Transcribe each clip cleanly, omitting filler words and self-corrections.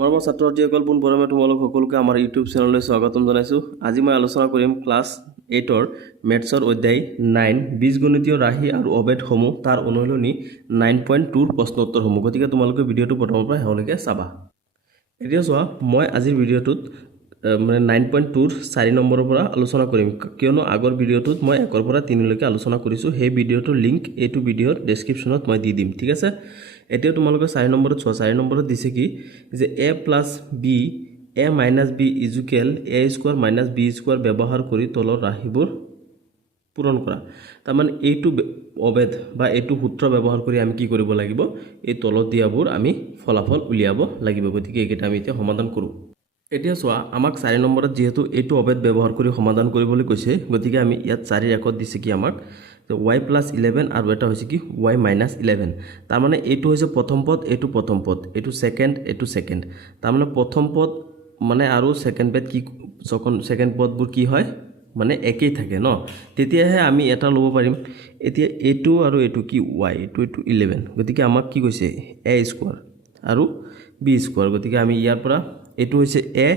মৰমৰ ছাত্ৰ-ছাত্ৰীসকল পোনপ্ৰথমে তোমালোক সকলোকে আমাৰ ইউটিউব চেনেললৈ স্বাগতম জনাইছোঁ। আজি মই আলোচনা কৰিম ক্লাছ 8ৰ মেথছৰ অধ্যায় 9 বীজগণিতীয় ৰাশি আৰু অবেদসমূহ তাৰ অনুশীলনী 9.2ৰ প্ৰশ্ন উত্তৰসমূহ। গতিকে তোমালোকে ভিডিঅ'টো প্ৰথমৰ পৰা শেষলৈকে চাবা। এতিয়া চোৱা, মই আজিৰ ভিডিঅ'টোত 9.2ৰ 4 নম্বৰৰ পৰা আলোচনা কৰিম, কিয়নো আগৰ ভিডিঅ'টোত মই 1ৰ পৰা 3 লৈকে আলোচনা কৰিছোঁ। সেই ভিডিঅ'টোৰ লিংক এইটো ভিডিঅ'ৰ ডেছক্ৰিপশ্যনত মই দি দিম, ঠিক আছে। এতিয়া তোমালোকে 4 নম্বৰত চোৱা। 4 নম্বৰত দিছে কি যে a plus B a minus B equal a square minus B square ব্যৱহাৰ কৰি তলৰ ৰাশিবোৰ পূৰণ কৰা। তাৰমানে এইটো অবেদ বা এইটো সূত্ৰ ব্যৱহাৰ কৰি আমি কি কৰিব লাগিব, এই তলত দিয়াবোৰ আমি ফলাফল উলিয়াব লাগিব। গতিকে এইকেইটা আমি এতিয়া সমাধান কৰোঁ। এতিয়া চোৱা, আমাক 4 নম্বৰত যিহেতু এইটো অবেদ ব্যৱহাৰ কৰি সমাধান কৰিবলৈ কৈছে, গতিকে আমি ইয়াত 4ৰ একত দিছে কি আমাক y প্লাছ 11 আৰু এটা হৈছে কি y মাইনাছ 11। তাৰমানে এইটো হৈছে প্ৰথম পদ, এইটো প্ৰথম পদ, এইটো ছেকেণ্ড, এইটো ছেকেণ্ড। তাৰমানে প্ৰথম পদ মানে আৰু ছেকেণ্ড পদবোৰ কি হয় মানে একেই থাকে ন, তেতিয়াহে আমি এটা ল'ব পাৰিম। এতিয়া এইটো আৰু এইটো কি y, এইটো 11, গতিকে আমাক কি কৈছে a স্কোৱাৰ আৰু b স্কোৱাৰ। গতিকে আমি ইয়াৰ পৰা এইটো হৈছে a,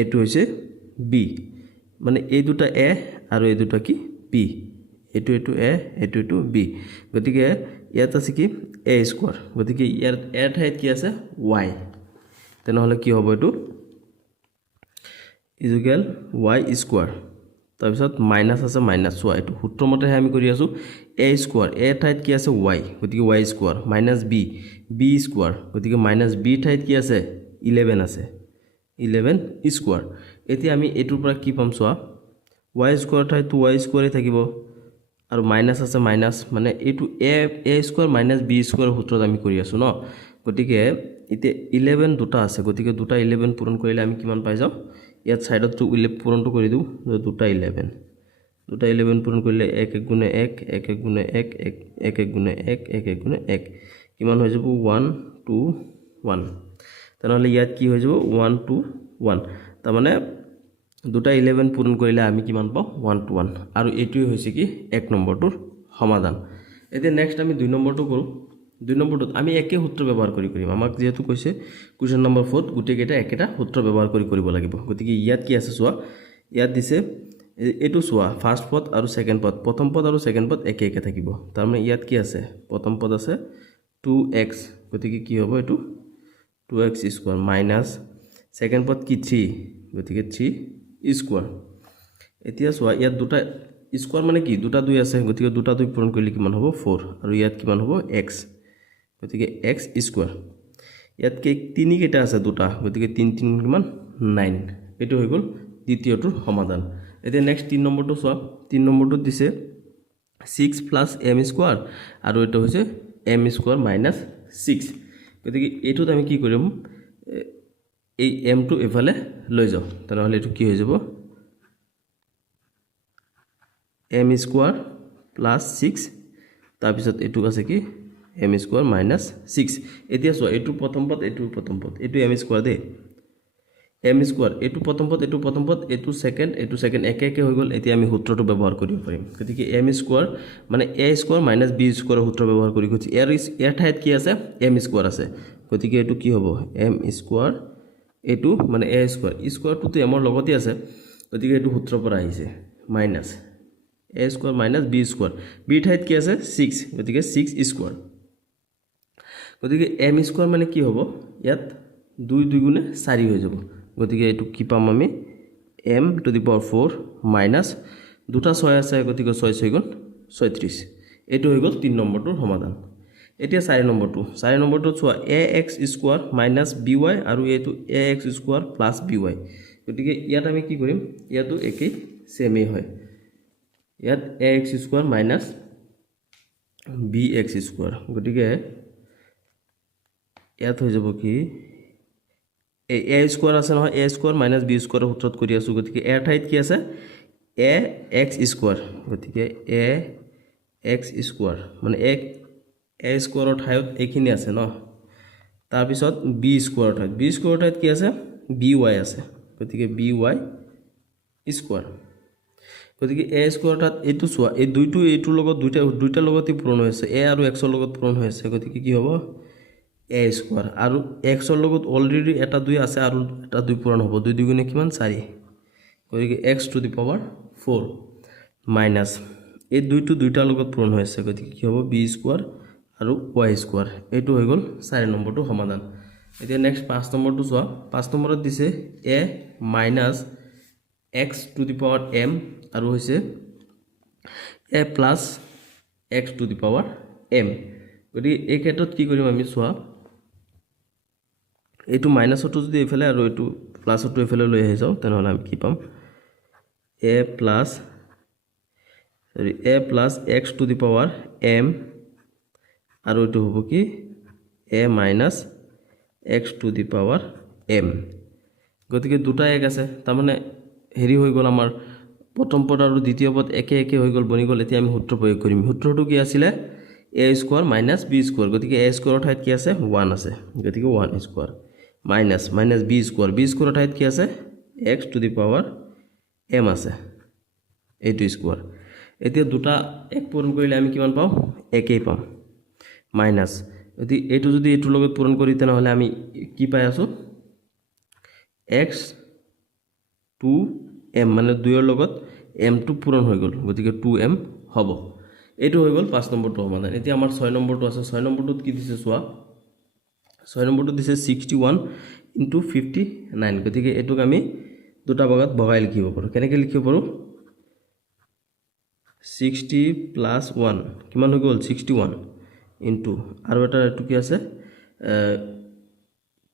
এইটো হৈছে b, মানে এই দুটা a আৰু এই দুটা কি b, এইটো a, এইটো b। গতিকে ইয়াত আছে কি a স্কোৱাৰ, গতিকে ইয়াৰ a ঠাইত কি আছে y, তেনেহ'লে কি হ'ব এইটো ইজুকেল y স্কোৱাৰ, তাৰপিছত মাইনাছ আছে মাইনাছ। চোৱা, এইটো সূত্ৰমতেহে আমি কৰি আছোঁ। a স্কোৱাৰ, a ঠাইত কি আছে y, গতিকে y square, minus b square, গতিকে মাইনাছ b ঠাইত কি আছে 11 আছে, 11 স্কোৱাৰ। এতিয়া আমি এইটোৰ পৰা কি পাম চোৱা, y স্কোৱাৰ ঠাইতো y স্কোৱাৰেই থাকিব আৰু মাইনাছ আছে মাইনাছ, মানে এইটো a square minus b square সূত্ৰত আমি কৰি আছোঁ ন। গতিকে এতিয়া 11 দুটা আছে, গতিকে দুটা 11 পূৰণ কৰিলে আমি কিমান পাই যাওঁ, ইয়াত ছাইডতটো পূৰণটো কৰি দিওঁ, দুটা 11 পূৰণ কৰিলে 1 1 গুণে 1 1 1 গুণে 1 1 1 1 গুণে 1 1 1 গুণে 1 কিমান হৈ যাব 1 2 1। তেনেহ'লে ইয়াত কি হৈ যাব 1 2 1, তাৰমানে দুটা 11 পূৰণ কৰিলে আমি কিমান পাওঁ 1 2 1, আৰু এইটোৱে হৈছে কি 1 নম্বৰটোৰ সমাধান। এতিয়া নেক্সট আমি 2 নম্বৰটো কৰোঁ। 2 নম্বৰটোত আমি একে সূত্ৰ ব্যৱহাৰ কৰিম। আমাক যিহেতু কৈছে কুৱেশ্যন নম্বৰ 4 গোটেইকেইটা একেটা সূত্ৰ ব্যৱহাৰ কৰিব লাগিব। গতিকে ইয়াত কি আছে চোৱা, ইয়াত দিছে এইটো চোৱা, ফাৰ্ষ্ট পদ আৰু ছেকেণ্ড পদ, প্ৰথম পদ আৰু ছেকেণ্ড পদ একে থাকিব। তাৰমানে ইয়াত কি আছে, প্ৰথম পদ আছে 2x, গতিকে কি হ'ব এইটো 2x স্কোৱাৰ মাইনাছ ছেকেণ্ড পদ কি 3, গতিকে 3 স্কোৱাৰ। এতিয়া চোৱা, ইয়াত দুটা স্কোৱাৰ মানে কি দুটা 2 আছে, গতিকে দুটা 2 পূৰণ কৰিলে কিমান হ'ব 4, আৰু ইয়াত কিমান হ'ব x, গতিকে x স্কোৱাৰ। ইয়াত তিনি কেইটা আছে দুটা, গতিকে 3 3 কিমান 9, এইটো হৈ গ'ল দ্বিতীয়টোৰ সমাধান। এতিয়া নেক্সট 3 নম্বৰটো চোৱা। 3 নম্বৰটোত দিছে 6 প্লাছ m স্কোৱাৰ আৰু এইটো হৈছে m স্কোৱাৰ মাইনাছ 6। গতিকে এইটোত আমি কি কৰিম, এই mটো এফালে লৈ যাওঁ, তেনেহ'লে এইটো কি হৈ যাব m স্কোৱাৰ প্লাছ 6, তাৰপিছত এইটো আছে কি m স্কোৱাৰ মাইনাছ 6। এতিয়া চোৱা, এইটো প্ৰথম পদ, এইটো প্ৰথম পদ, এইটো m স্কোৱাৰ দেই, m স্কোৱাৰ, এইটো প্ৰথম পদ, এইটো ছেকেণ্ড একে হৈ গ'ল। এতিয়া আমি সূত্ৰটো ব্যৱহাৰ কৰিব পাৰিম। গতিকে m স্কোৱাৰ মানে a স্কোৱাৰ মাইনাছ b স্কোৱাৰৰ সূত্ৰ ব্যৱহাৰ কৰি গৈছে। ইয়াৰ ঠাইত কি আছে m স্কোৱাৰ আছে, গতিকে এইটো কি হ'ব m স্কোৱাৰ, এইটো মানে a স্কোৱাৰ, স্কোৱাৰটোতো m ৰ লগতে আছে, গতিকে এইটো সূত্ৰৰ পৰা আহিছে minus a square minus b square, b ঠাইত কি আছে 6, গতিকে 6 স্কোৱাৰ। গতিকে m স্কোৱাৰ মানে কি হ'ব, ইয়াত 2 2 গুণে 4 হৈ যাব, গতিকে এইটো কি পাম আমি m two the power 4 minus দুটা 6 আছে, গতিকে 6 6 গুণ 36। এইটো হৈ গ'ল 3 নম্বৰটোৰ সমাধান। এতিয়া 4 নম্বৰটোত চোৱা, ax স্কোৱাৰ মাইনাছ by আৰু এইটো ax স্কোৱাৰ প্লাছ by, গতিকে ইয়াত আমি কি কৰিম, ইয়াতো একেই ছেমেই হয়। ইয়াত ax square minus bx square, গতিকে ইয়াত হৈ যাব কি a স্কোৱাৰ আছে নহয়, a স্কোৱাৰ মাইনাছ b স্কোৱাৰৰ সূত্ৰত কৰি আছোঁ, গতিকে a ঠাইত কি আছে ax স্কোৱাৰ, গতিকে ax স্কোৱাৰ মানে a স্কোৱাৰৰ ঠাইত এইখিনি আছে ন। তাৰপিছত b স্কোৱাৰৰ ঠাইত কি আছে by আছে, গতিকে by স্কোৱাৰ। গতিকে a স্কোৱাৰ ঠাইত এইটো চোৱা, এই দুইটো এইটোৰ লগত দুইটাৰ লগতে পূৰণ হৈ আছে, a আৰু x ৰ লগত পূৰণ হৈ আছে, গতিকে কি হ'ব এ স্কোয়াৰ আৰু এক্সৰ লগত অলৰেডি এটা 2 আছে আৰু এটা 2 পূৰণ হ'ব 2 2 গুণে কিমান 4 গতিকে x to the power 4 minus এই 2টো দুইটাৰ লগত পূৰণ হৈ আছে গতিকে কি হ'ব বি স্কোয়াৰ আৰু ওয়াই স্কোয়াৰ এইটো হৈ গ'ল 4 নম্বৰটো সমাধান এতিয়া নেক্সট 5 নম্বৰটো চোৱা 5 নম্বৰত দিছে A minus X to the power M আৰু হৈছে A plus X to the power M গতিকে এই ক্ষেত্ৰত কি কৰিম আমি চোৱা এইটো মাইনাছটো যদি এইফালে আৰু এইটো প্লাছটো এইফালে লৈ আহি যাওঁ তেনেহ'লে আমি কি পাম A plus X to the power M আৰু এইটো হ'ব কি A minus X to the power M গতিকে দুটা এক আছে তাৰমানে হেৰি হৈ গ'ল আমাৰ প্ৰথম পদ আৰু দ্বিতীয় পদ একে একে হৈ গ'ল বনি গ'ল এতিয়া আমি সূত্ৰ প্ৰয়োগ কৰিম সূত্ৰটো কি আছিলে এ স্কোয়াৰ মাইনাছ বি স্কোয়াৰ গতিকে এ স্কোয়াৰৰ ঠাইত কি আছে 1 আছে গতিকে 1 স্কোয়াৰ মাইনাছ বি স্কোয়াৰৰ ঠাইত কি আছে X to the power M আছে এইটো স্কোয়াৰ এতিয়া দুটা এক পূৰণ কৰিলে আমি কিমান পাওঁ একেই পাম মাইনাছ যদি এইটো যদি এইটোৰ লগত পূৰণ কৰি তেনেহ'লে আমি কি পাই আছোঁ এক্স টু এম মানে 2ৰ লগত এমটো পূৰণ হৈ গ'ল গতিকে 2m হ'ব এইটো হৈ গ'ল 5 নম্বৰটো সমাধান এতিয়া আমাৰ 6 নম্বৰটো আছে 6 নম্বৰটোত কি দিছে চোৱা 6 নম্বৰটো দিছে 61 * 59 গতিকে এইটোক আমি দুটা ভাগত ভগাই লিখিব পাৰোঁ কেনেকৈ লিখিব পাৰোঁ 60 + 1 কিমান হৈ গ'ল 61 ইনটু আৰু এটা এইটো কি আছে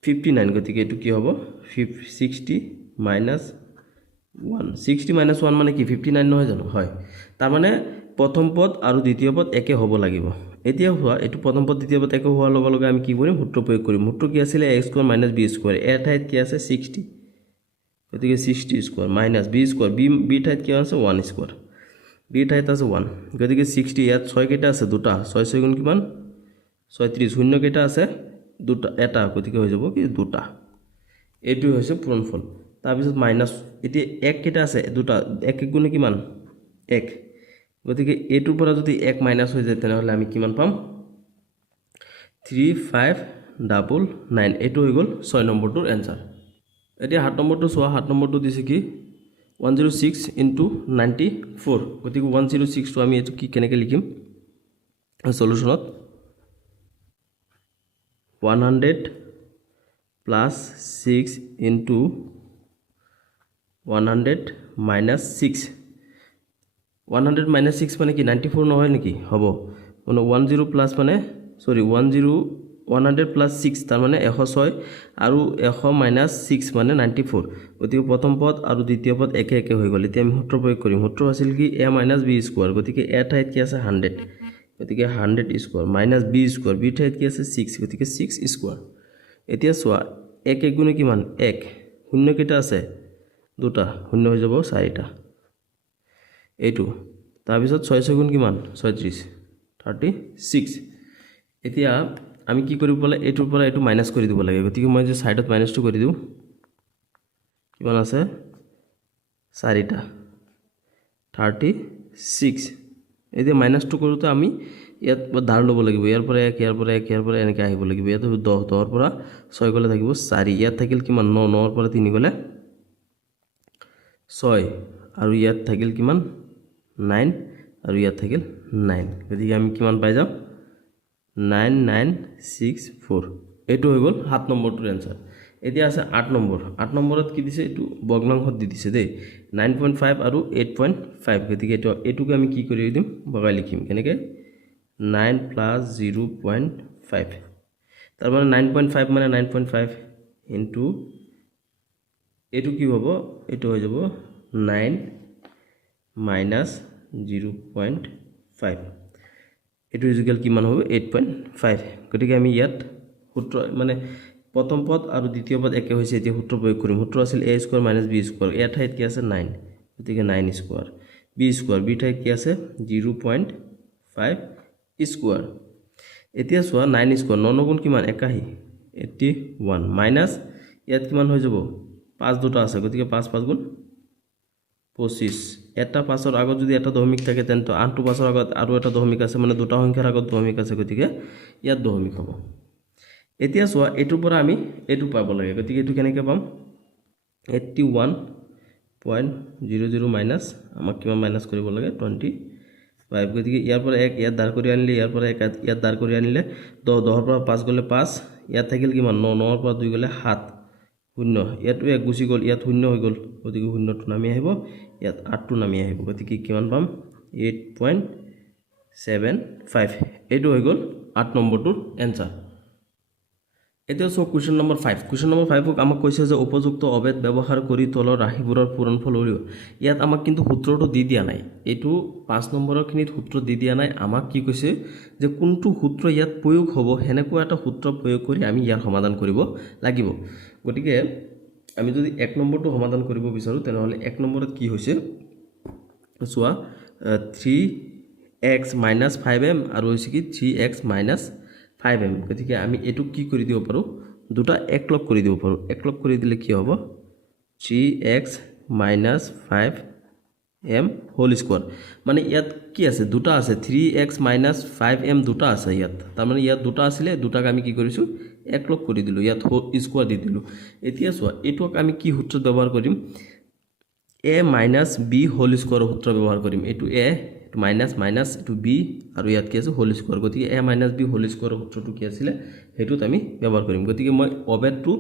59 গতিকে এইটো কি হ'ব 60 - 1 60 - 1 মানে কি 59 নহয় জানো হয় তাৰ মানে প্ৰথম পদ আৰু দ্বিতীয় পদ একে হ'ব লাগিব এতিয়া হোৱা এইটো প্ৰথম পদ দ্বিতীয় পদ একে হোৱাৰ লগে লগে আমি কি কৰিম সূত্ৰ প্ৰয়োগ কৰিম সূত্ৰ কি আছিলে a স্কয়াৰ - b স্কয়াৰ এ ঠাইত কি আছে 60 গতিকে 60 স্কয়াৰ - b স্কয়াৰ b ঠাইত কি আছে 1 স্কয়াৰ b ঠাইত আছে 1 গতিকে 60 ইয়াত 6 কেইটা আছে দুটা 6 6 গুণ কিমান 36 শূন্য কেইটা আছে দুটা এটা গতিকে হৈ যাব কি দুটা এইটো হৈছে পূৰণফল তাৰপিছত মাইনাছ এতিয়া এক কেইটা আছে দুটা এক এক গুণে কিমান এক গতিকে এইটোৰ পৰা যদি এক মাইনাছ হৈ যায় তেনেহ'লে আমি কিমান পাম 3599 এইটো হৈ গ'ল 6 নম্বৰটোৰ এনসাৰ এতিয়া 7 নম্বৰটো চোৱা 7 নম্বৰটো দিছে কি 106 * 94 গতিকে 106 টো আমি এইটো কি কেনেকৈ লিখিম সলিউশনত 100 + 6 * 100 - 6 100 - 6 মানে কি 94 নহয় নেকি হ'ব মানে 10 প্লাস মানে সরি 100 + 6 তাৰ মানে 106 আৰু 100 - 6 মানে 94 গতিকে প্ৰথম পদ আৰু দ্বিতীয় পদ একে একে হৈ গ'ল এতিয়া আমি সূত্ৰ প্ৰয়োগ কৰিম সূত্ৰ আছিল কি a - b স্কয়াৰ গতিকে a ঠাইত কি আছে 100 গতিকে 100 স্কয়াৰ - b স্কয়াৰ b ঠাইত কি আছে 6 গতিকে 6 স্কয়াৰ এতিয়া চোৱা এক এক গুণে কিমান 1 শূন্য কেইটা আছে দুটা শূন্য হৈ যাব 4টা এইটো তাৰপিছত 6 6 গুণ কিমান 36 36 এতিয়া আমি কি কৰিব পালে এইটোৰ পৰা এইটো মাইনাস কৰি দিব লাগে গতিকে মই যে সাইডত মাইনাসটো কৰি দিও কিমান আছে 4টা 36 এতিয়া মাইনাসটো কৰোতে আমি ইয়াত ধাৰ ল'ব লাগিব ইয়াৰ পৰা এক ইয়াৰ পৰা এক ইয়াৰ পৰা এনেকৈ আহিব লাগিব ইয়াত 10 10 ৰ পৰা 6 গলে থাকিব 4 ইয়াত থাকিল কিমান 9 9 ৰ পৰা 3 গলে 6 আৰু ইয়াত থাকিল কিমান 9 আৰু ইয়াত থাকিল 9 গতিকে আমি কিমান পাই যাম 9964 এইটো হৈ গ'ল 7 নম্বৰটোৰ এনসাৰ এতিয়া আছে 8 নম্বৰ 8 নম্বৰত কি দিছে এইটো ভগ্নাংশত দি দিছে দেই 9.5 আৰু 8.5 গতিকে এইটোকে আমি কি কৰি দিম বগাই লিখিম কেনেকৈ 9 + 0.5 তাৰ মানে 9.5 মানে 9.5 ইনটু এইটো কি হ'ব এইটো হৈ যাব 9 - 0.5 এইটো ইকুয়াল কিমান হ'ব 8.5 গতিকে আমি ইয়াত সূত্ৰ মানে প্ৰথম পদ আৰু দ্বিতীয় পদ একে হৈছে এতিয়া সূত্ৰ প্ৰয়োগ কৰিম সূত্ৰ আছিল a স্কয়াৰ - b স্কয়াৰ এ ঠাইত কি আছে 9 গতিকে 9 স্কয়াৰ b ঠাইত কি আছে 0.5 স্কয়াৰ এতিয়া চোৱা 9 স্কয়াৰ 9 গুণ কিমান 81 81 মাইনাস ইয়াত কিমান হৈ যাব 5 দুটা আছে গতিকে 5 5 গুণ 25 এটা 5 ৰ আগত যদি এটা দশমিক থাকে তেন্তে আনটো 5 ৰ আগত আৰু এটা দশমিক আছে মানে দুটা সংখ্যাৰ আগত দশমিক আছে গতিকে ইয়াত দশমিক হ'ব এতিয়া চোৱা এইটোৰ পৰা আমি এইটো পাব লাগে গতিকে এইটো কেনেকৈ পাম 81.00 মাইনাছ আমাক কিমান মাইনাছ কৰিব লাগে 25 গতিকে ইয়াৰ পৰা 1 ইয়াত দাৰ কৰি আনিলে ইয়াৰ পৰা 1 ইয়াত দাৰ কৰি আনিলে 10 10 পৰা 5 গ'লে 5 ইয়াত থাকিল কিমান 9 9 পৰা 2 গ'লে 7 0 ইয়াতো 1 গুচি গ'ল ইয়াত 0 হৈ গ'ল গতিকে 0টো নামি আহিব ইয়াত 8টো নামি আহিব গতিকে কিমান পাম 8.75 এইটো হৈ গ'ল 8 নম্বৰটোৰ এনসাৰ এতিয়া so question number 5 question number 5 আমাক কৈছে যে উপযুক্ত অবেদ ব্যৱহাৰ কৰি তলৰ ৰাশিবোৰৰ পূৰণফল উলিওৱা ইয়াত আমাক কিন্তু সূত্ৰটো দি দিয়া নাই এইটো 5 নম্বৰৰ খিনিত সূত্ৰ দি দিয়া নাই আমাক কি কৈছে যে কোনটো সূত্ৰ ইয়াত প্ৰয়োগ হ'ব হেনেকুৱা এটা সূত্ৰ প্ৰয়োগ কৰি আমি ইয়াৰ সমাধান কৰিব লাগিব গতিকে আমি যদি 1 নম্বৰটো সমাধান কৰিব বিচাৰো তেনেহলে 1 নম্বৰত কি হৈছে চোৱা 3x - 5m আৰু হৈছে কি 3x - 5m গতিকে আমি এটু কি কৰি দিব পাৰো দুটা একলগ কৰি দিব পাৰো একলগ কৰি দিলে কি হ'ব 3x - 5m হোল স্কয়ার মানে ইয়াত কি আছে দুটা আছে 3x - 5m দুটা আছে ইয়াত তাৰ মানে ইয়াত দুটা আছিলে দুটাক আমি কি কৰিছো একলগ কৰি দিলো ইয়াত হোল স্কয়াৰ দি দিলো এতিয়া চোৱা এটুক আমি কি সূত্ৰ ব্যৱহাৰ কৰিম a - b হোল স্কয়াৰ সূত্ৰ ব্যৱহাৰ কৰিম এটু a মাইনাস মাইনাস এটু b আৰু ইয়াত কি আছে হোল স্কয়াৰ গতিকে a - b হোল স্কয়াৰ সূত্ৰটো কি আছিল হেতুত আমি ব্যৱহাৰ কৰিম গতিকে মই অবেদটো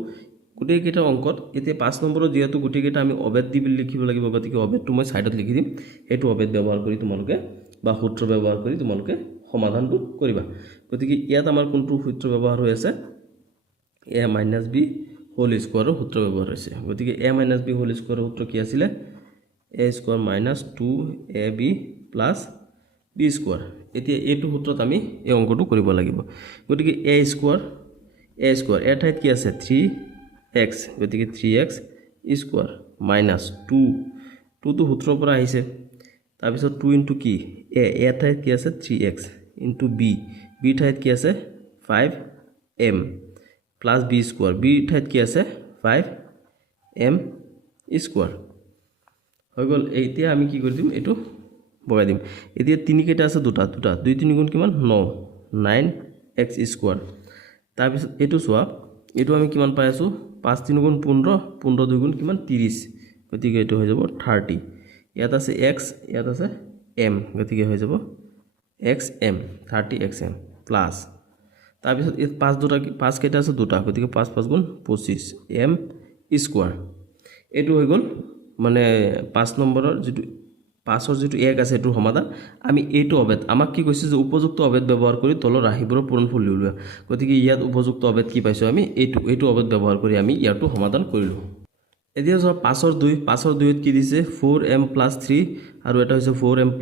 গুটেই কেইটা অংকত এতিয়া 5 নম্বৰৰ যেহেতু গুটেই কেইটা আমি অবেদ দি লিখিব লাগিব গতিকে অবেদটো মই সাইডত লিখি দিম হেতু অবেদ ব্যৱহাৰ কৰি তোমালোকে বা সূত্ৰ ব্যৱহাৰ কৰি তোমালোকে সমাধানটো কৰিবা গতিকে ইয়াত আমাৰ কোনটো সূত্ৰ ব্যৱহাৰ হৈ আছে a - b হোল স্কয়াৰৰ সূত্ৰ ব্যৱহাৰ হৈছে গতিকে a - b হোল স্কয়াৰৰ সূত্ৰ কি আছিল a square - 2ab plus b square এতিয়া এটু সূত্ৰত আমি এই অংকটো কৰিব লাগিব গতিকে a স্কয়ার এ ঠাইত কি আছে 3x গতিকে 3x স্কয়ার মাইনাস 2 2 তো সূত্ৰৰ পৰা আহিছে তাৰ পিছত 2 ইনটু কি এ ঠাইত কি আছে 3x ইনটু b ঠাইত কি আছে 5m plus b square b ঠাইত কি আছে 5m স্কয়ার হৈ গল এতিয়া আমি কি কৰি দিম এটু বগাই দিম এতিয়া তিনি কেইটা আছে দুটা 2 3 গুণ কিমান 9 9x স্কয়ার তাৰ পিছত এটু সোৱা এটু আমি কিমান পাই আছো 5 3 গুণ 15 15 2 গুণ কিমান 30 গতিকে এটু হৈ যাব 30 ইয়াত আছে x ইয়াত আছে m গতিকে হৈ যাব xm 30xm প্লাস তাৰ পিছত এই 5 দুটা 5 কেইটা আছে দুটা গতিকে 5 5 গুণ 25 m স্কয়ার এটু হৈ গল মানে 5 নম্বৰৰ যেটো 5 যেটো 1 আছে এটুৰ সমাধান আমি এইটো অবেদ আমাক কি কৈছে যে উপযুক্ত অবেদ ব্যৱহাৰ কৰি তলৰ ৰাশিবোৰৰ পূৰণফল উলিওৱা গতিকে ইয়াত উপযুক্ত অবেদ কি পাইছো আমি এইটো অবেদ ব্যৱহাৰ কৰি আমি ইয়াৰটো সমাধান কৰিলো এতিয়া যা 5 2 ত কি দিছে 4m + 3 আৰু এটা হৈছে 4m +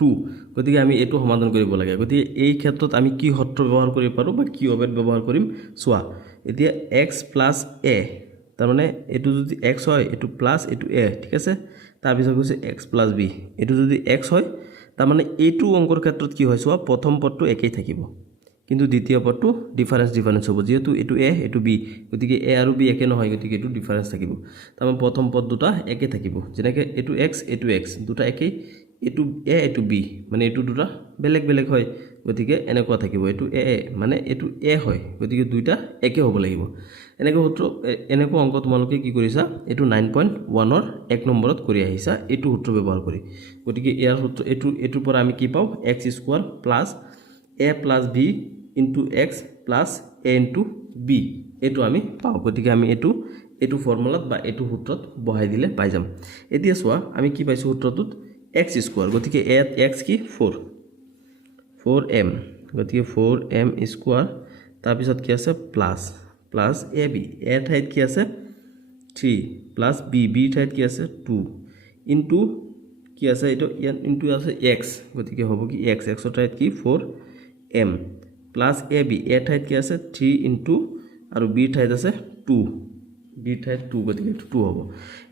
2 গতিকে আমি এইটো সমাধান কৰিব লাগে গতিকে এই ক্ষেত্ৰত আমি কি সূত্ৰ ব্যৱহাৰ কৰিব পাৰো বা কি অবেদ ব্যৱহাৰ কৰিম সোৱা এতিয়া x + a তাৰ মানে এটু যদি x হয় এটু প্লাস এটু a ঠিক আছে তাৰ পিছত কৈছে x + b এটু যদি x হয় তাৰ মানে এইটো অংকৰ ক্ষেত্ৰত কি হয় সোৱা প্ৰথম পদটো একেই থাকিব কিন্তু দ্বিতীয় পদটো ডিফাৰেন্স হ'ব যেহেতু এটু a এটু b গতিকে a আৰু b একে নহয় গতিকে এটু ডিফাৰেন্স থাকিব তাৰ মানে প্ৰথম পদ দুটা একে থাকিব যেনেকৈ এটু x দুটা একেই এটু a এটু b মানে এটু দুটা বেলেগ বেলেগ হয় গতিকে এনেকুৱা থাকিব এটু a মানে এটু a হয় গতিকে দুইটা একে হ'ব লাগিব এনেকৈ সূত্ৰ এনেকৈ অংক তোমালোকে কি কৰিছা এটু 9.1 ৰ 1 নম্বৰত কৰি আহিছা এটু সূত্ৰ ব্যৱহাৰ কৰি গতিকে ইয়াৰ সূত্ৰ এটুৰ পৰা আমি কি পাও x square plus a plus b into x plus a into b এটু আমি পাও গতিকে আমি এটু ফৰ্মুলাত বা এটু সূত্ৰত বহাই দিলে পাই যাম এতিয়া সোৱা আমি কি পাইছো সূত্ৰটোত x স্কয়াৰ গতিকে x কি 4m গতিকে 4m স্কয়াৰ তাৰ পিছত কি আছে প্লাস ab a ঠাইত কি আছে 3 প্লাস b ঠাইত কি আছে 2 ইনটু কি আছে এটো ইনটু আছে x গতিকে হ'ব কি x ৰ ঠাইত কি 4m প্লাস ab a ঠাইত কি আছে 3 ইনটু আৰু b ঠাইত আছে 2 b ঠাইত 2 গতিকে 2 হ'ব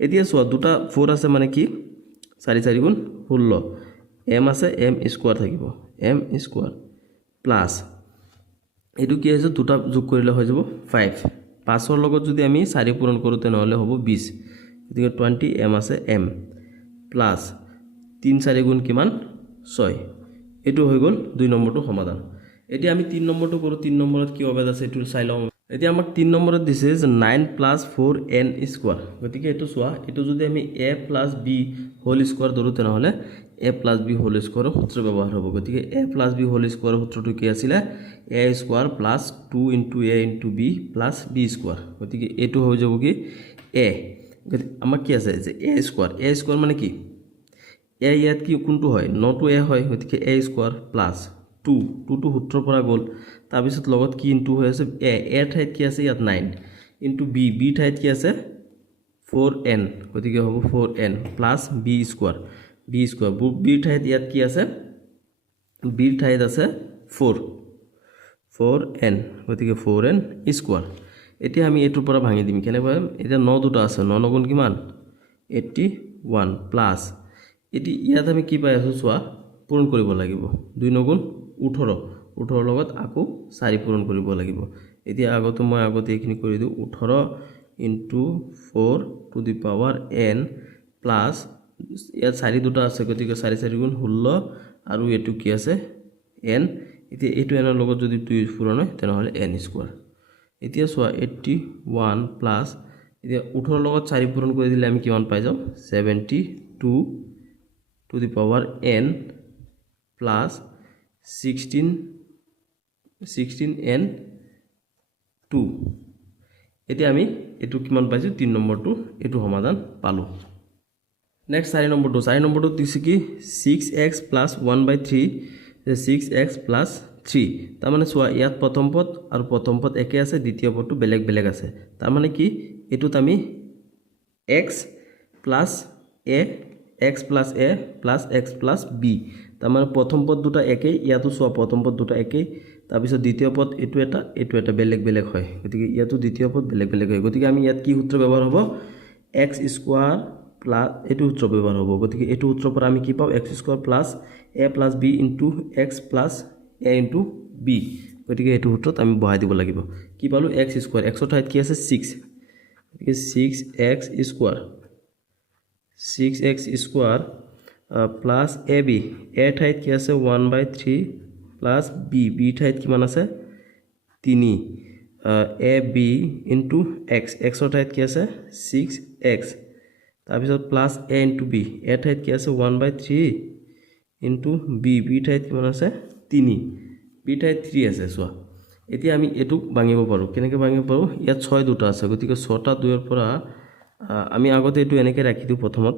এতিয়া সোৱা দুটা 4 আছে মানে কি 4 4 গুণ 16 m আছে m স্কয়ার থাকিব m স্কয়ার প্লাস এটু কি আছে দুটা যোগ কৰিলে হৈ যাব 5 5 ৰ লগত যদি আমি 4 পূৰণ কৰো তেনেহলে হ'ব 20 গতিকে 20m আছে m প্লাস 3 4 গুণ কিমান 6 এটু হৈ গল 2 নম্বৰটো সমাধান এতিয়া আমি 3 নম্বৰটো কৰো 3 নম্বৰত কি অবেদ আছে এটু চাই লওঁ এতিয়া আমাক 3 নম্বৰত দিছে যে 9 + 4n স্কয়ার গতিকে এটো সোয়া এটো যদি আমি a + b হোল স্কয়ার ধৰো তেনেহলে a + b হোল স্কয়াৰৰ সূত্ৰ ব্যৱহাৰ হ'ব গতিকে a + b হোল স্কয়াৰৰ সূত্ৰটো কি আছিল a square + 2 * a * b + b square গতিকে এটো হৈ যাব কি a গতিকে আমাক কি আছে যে a স্কয়ার মানে কি a ইয়াত কি কোনটো হয় নটো a হয় গতিকে a স্কয়ার + 2 2 সূত্ৰৰ পৰা গল তাৰ পিছত লগত কি ইনটু হৈ আছে a ঠাইত কি আছে ইয়াত 9 ইনটু b ঠাইত কি আছে 4n গতিকে হ'ব 4n + b স্কয়ার b ঠাইত ইয়াত কি আছে b ঠাইত আছে 4n গতিকে 4n স্কয়ার এতিয়া আমি এটোৰ পৰা ভাঙি দিম কেনেকৈ এটা 9 দুটা আছে 9 গুণ কিমান 81 প্লাস এটি ইয়াত আমি কি পাই আছো সোয়া পূৰণ কৰিব লাগিব 2 গুণ 18 লগত আকৌ 4 পূৰণ কৰিব লাগিব এতিয়া মই আগতে এইখিনি কৰি দিও 18 * 4 two the power n plus ইয়াত 4 দুটা আছে গতিকে 4 4 গুণ 16 আৰু এটো কি আছে n এতিয়া এটো n ৰ লগত যদি 2 পূৰণ হয় তেনেহলে n স্কয়াৰ এতিয়া সোয়া 81 প্লাস এতিয়া 18 লগত 4 পূৰণ কৰি দিলে আমি কিমান পাই যাম 72 two the power n plus 16n 2 এতিয়া আমি এটো কিমান পাইছো 3 নম্বৰটো এটো সমাধান পালো নেক্সট 4 নম্বৰটো দিছে কি 6x + 1/3 6x + 3 তাৰ মানে সোয়া ইয়াত প্ৰথম পদ আৰু প্ৰথম পদ একে আছে দ্বিতীয় পদটো বেলেগ আছে তাৰ মানে কি এটোত আমি x + a x + a + x + b তাৰ মানে প্ৰথম পদ দুটা একে ইয়াতো সোয়া প্ৰথম পদ দুটা একে তাৰ পিছত দ্বিতীয় পদ এটো এটা বেলেগ হয় গতিকে ইয়াতো দ্বিতীয় পদ বেলেগ হয় গতিকে আমি ইয়াত কি সূত্ৰ ব্যৱহাৰ হ'ব x স্কয়াৰ প্লাস এটো সূত্ৰ ব্যৱহাৰ হ'ব গতিকে এটো সূত্ৰৰ পৰা আমি কি পাও x square plus a + b * x + a * b গতিকে এটো সূত্ৰত আমি বহাই দিব লাগিব কি পালো x স্কয়াৰ x ৰ ঠাইত কি আছে 6 গতিকে 6x square plus ab a ঠাইত কি আছে 1/3 প্লাস b ঠাইত কিমান আছে 3 ab * x ৰ ঠাইত কি আছে 6x তাৰ পিছত প্লাস a * b a ঠাইত কি আছে 1/3 b ঠাইত কিমান আছে 3 b ঠাইত 3 আছে সোয়া এতিয়া আমি এটো ভাঙিব পাৰো কেনেকৈ ভাঙিব পাৰো ইয়াত 6 দুটা আছে গতিকে 6টা 2 ৰ পৰা আমি আগতে এটো এনেকৈ ৰাখি দিও প্ৰথমত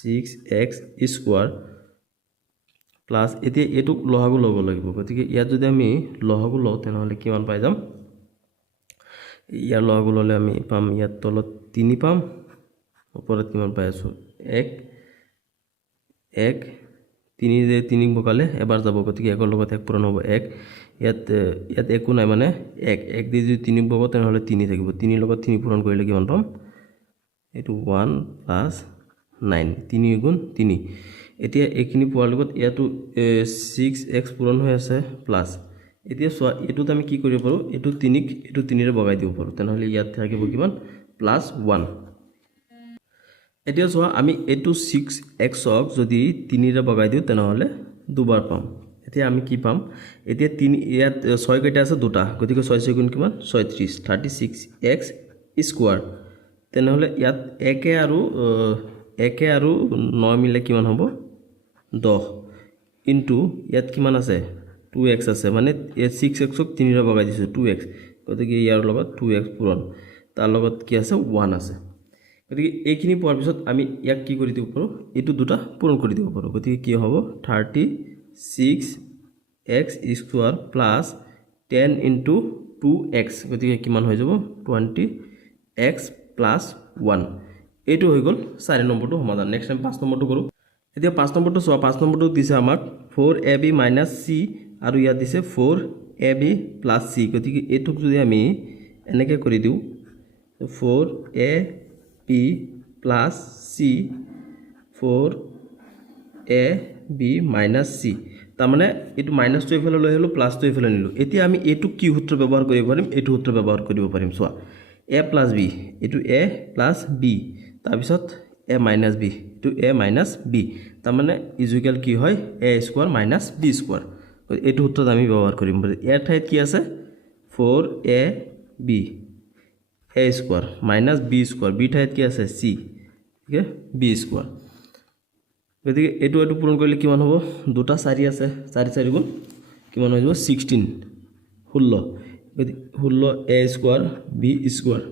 6x স্কয়ার প্লাস এতিয়া এটো লহাগু লব লাগিব গতিকে ইয়াত যদি আমি লহাগু লও তেনেহলে কিমান পাই যাম ইয়াৰ লহাগু ললে আমি পাম ইয়াত তলত 3 পাম ওপৰত কিমান পাই আছো 1 3 যে 3 বকালে এবাৰ যাব গতিকে একৰ লগত 1 পূৰণ হ'ব 1 ইয়াত একো নাই মানে 1 দি যদি 3 বকাও তেনেহলে 3 থাকিব 3 লগত 3 পূৰণ কৰিলে কিমান পাম এটো 1 + 9 3 গুণ 3 এতিয়া এখিনি পোৱাৰ লগত ইয়াতো 6x পূৰণ হৈ আছে প্লাস এতিয়া সোয়া এটোত আমি কি কৰিব পাৰো এটো 3 ৰে বগাই দিব পাৰো তেনেহলে ইয়াত থাকিব কিমান +1 এতিয়া সোয়া আমি এটো 6x ক যদি 3 ৰে বগাই দিও তেনেহলে দুবাৰ পাম এতিয়া আমি কি পাম এতিয়া 3 ইয়াত 6 কেইটা আছে দুটা গতিকে 6 গুণ কিমান 36 36x স্কয়ার তেনেহলে ইয়াত 1 আৰু 9 মিলে কিমান হ'ব 10 ইনটু ইয়াত কিমান আছে 2x আছে মানে 6x ক 3 ৰে বগাই দিছো 2x গতিকে ইয়াৰ লগত 2x পূৰণ তাৰ লগত কি আছে 1 আছে গতিকে এইখিনি পোৱাৰ পিছত আমি ইয়াক কি কৰি দিব পাৰো এটো দুটা পূৰণ কৰি দিব পাৰো গতিকে কি হ'ব 36x স্কয়ার প্লাস 10 * 2x গতিকে কিমান হৈ যাব 20x + 1 এটো হৈ গল 4 নম্বৰটো সমাধান নেক্সট টাইম 5 নম্বৰটো কৰো এতিয়া 5 নম্বৰটো সোয়া 5 নম্বৰটো দিছে আমাক 4ab - c আৰু ইয়াত দিছে 4ab + c গতিকে এটোক যদি আমি এনেকৈ কৰি দিও 4ab + c 4ab - c তাৰ মানে এটো মাইনাসটো ইফালে লৈ হলো প্লাসটো ইফালে নিলো এতিয়া আমি এটো কি সূত্ৰ ব্যৱহাৰ কৰিব পাৰিম এটো সূত্ৰ ব্যৱহাৰ কৰিব পাৰিম সোয়া a + b এটো a + b তাৰ পিছত a - b এটো a - b তাৰ মানে ইকুয়াল কি হয় a স্কয়াৰ - b স্কয়াৰ এটো সূত্ৰত আমি ব্যৱহাৰ কৰিম ইয়াৰ ঠাইত কি আছে 4ab B A square minus B square B ঠাইত কি আছে সি ঠিক আছে বি স্কোয়ার গতিকে এইটো এইটো পূৰণ কৰিলে কিমান হ'ব দুটা 4 আছে 4 4 গুণ কিমান হৈ যাব 16 16 গতিকে 16 এ স্কোয়ার বি স্কোয়ার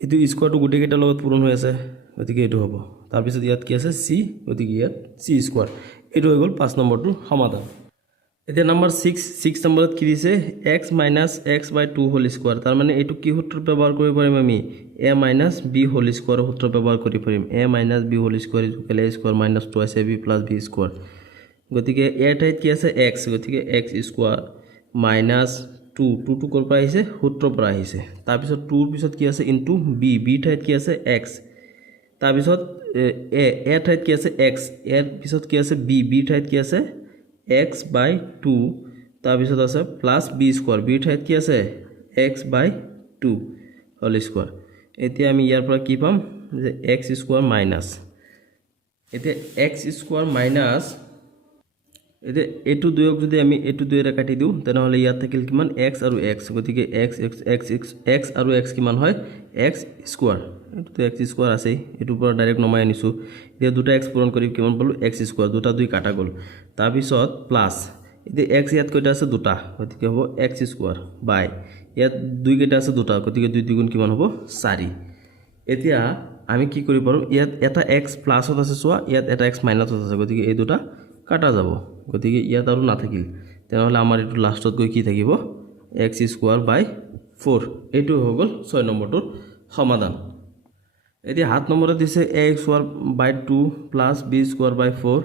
এইটো স্কোয়ারটো গোটেই কেইটাৰ লগত পূৰণ হৈ আছে গতিকে এইটো হ'ব তাৰপিছত ইয়াত কি আছে সি গতিকে ইয়াত সি স্কোয়াৰ এইটো হৈ গ'ল 5 নম্বৰটোৰ সমাধান এতিয়া নাম্বাৰ 6 নম্বৰত কি দিছে x - x/2 হোল স্কোয়াৰ তাৰ মানে এইটো কি সূত্ৰ ব্যৱহাৰ কৰিব পাৰিম আমি a - b হোল স্কোয়াৰ সূত্ৰ ব্যৱহাৰ কৰিব পাৰিম a - b whole square = a square - 2ab + b square গতিকে a ঠাইত কি আছে x গতিকে x স্কোয়ার মাইনাস 2 2 কৰ পৰা আহিছে সূত্ৰৰ পৰা আহিছে তাৰপিছত 2 ৰ পিছত কি আছে ইনটু b b ঠাইত কি আছে x তাৰপিছত a ঠাইত কি আছে x এর পিছত কি আছে b b ঠাইত কি আছে x/2 তাৰপিছত আছে প্লাস b স্কয়ার b ঠাইত কি আছে x/2 হোল স্কয়ার এতিয়া আমি ইয়াৰ পৰা কি পাম যে x স্কয়াৰ মাইনাস এতিয়া x স্কয়াৰ মাইনাস এতিয়া এটো দুয়ক যদি আমি এটো দুয়ৰে কাটি দিও তেনেহলে ইয়াত থাকিল কিমান x আৰু x গতিকে x আৰু x কিমান হয় x স্কয়াৰ এটো x স্কয়াৰ আছে এটো পৰা ডাইৰেক্ট নমাই আনিছো এতিয়া দুটা x পূৰণ কৰি কিমান পালো x স্কয়াৰ দুটা দুই কাটা গল তাৰ পিছত প্লাস এতিয়া x ইয়াত কয়টা আছে দুটা গতিকে হ'ব x স্কয়ার বাই ইয়াত দুই কেইটা আছে দুটা গতিকে দুই দুগুণ কিমান হ'ব 4 এতিয়া আমি কি কৰি পাৰো ইয়াত এটা x প্লাসত আছে সোয়া ইয়াত এটা x মাইনাসত আছে গতিকে এই দুটা কাটা যাব গতিকে ইয়াত আৰু না থাকিল তেনেহলে আমাৰ এটো লাষ্টত গৈ কি থাকিব x স্কয়াৰ বাই 4 এটো হৈ গল 6 নম্বৰটোৰ সমাধান এতিয়া 7 নম্বৰত দিছে a square by 2 plus b square by 4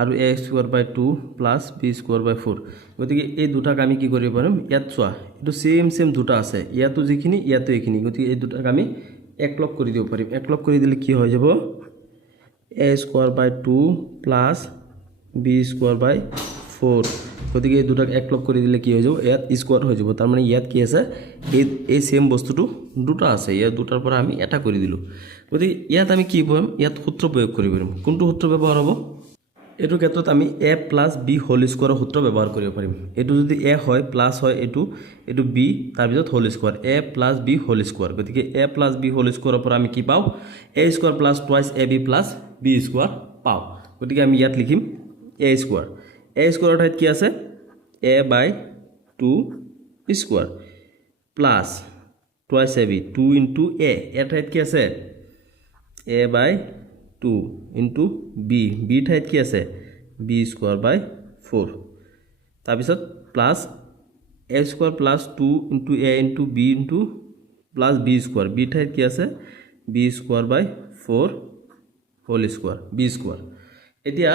আৰু a square by 2 plus b square by 4 গতিকে এই দুটাক আমি কি কৰিব পাৰিম ইয়াত সোয়া এটো সেম দুটা আছে ইয়াতো যিখিনি ইয়াতো এইখিনি গতিকে এই দুটাক আমি একলগ কৰি দিব পাৰিম একলগ কৰি দিলে কি হৈ যাব a square by 2 plus b square by 4 গতিকে এই দুটাক একলগ কৰি দিলে কি হৈ যাব ইয়াত স্কয়াৰ হৈ যাব তাৰ মানে ইয়াত কি আছে এই সেম বস্তুটো দুটা আছে ইয়াত দুটাৰ পৰা আমি এটা কৰি দিলো গতিকে ইয়াত আমি কি কৰিম ইয়াত সূত্ৰ প্ৰয়োগ কৰিব পাৰিম কোনটো সূত্ৰ ব্যৱহাৰ হ'ব এটো ক্ষেত্ৰত আমি a + b হোল স্কয়াৰ সূত্ৰ ব্যৱহাৰ কৰিব পাৰিম এটো যদি a হয় প্লাস হয় এটো b তাৰ পিছত whole square a + b whole square গতিকে a + b হোল স্কয়াৰৰ পৰা আমি কি পাও a square + twice ab + b square পাও গতিকে আমি ইয়াত লিখিম a স্কয়াৰ ঠাইত কি আছে a/2 square plus twice ab 2 * a এর ঠাইত কি আছে a/2 * b b ঠাইত কি আছে b স্কয়ার বাই 4 তাৰ পিছত plus a square plus 2 * a * b plus b square b ঠাইত কি আছে b square by 4 whole square b square এতিয়া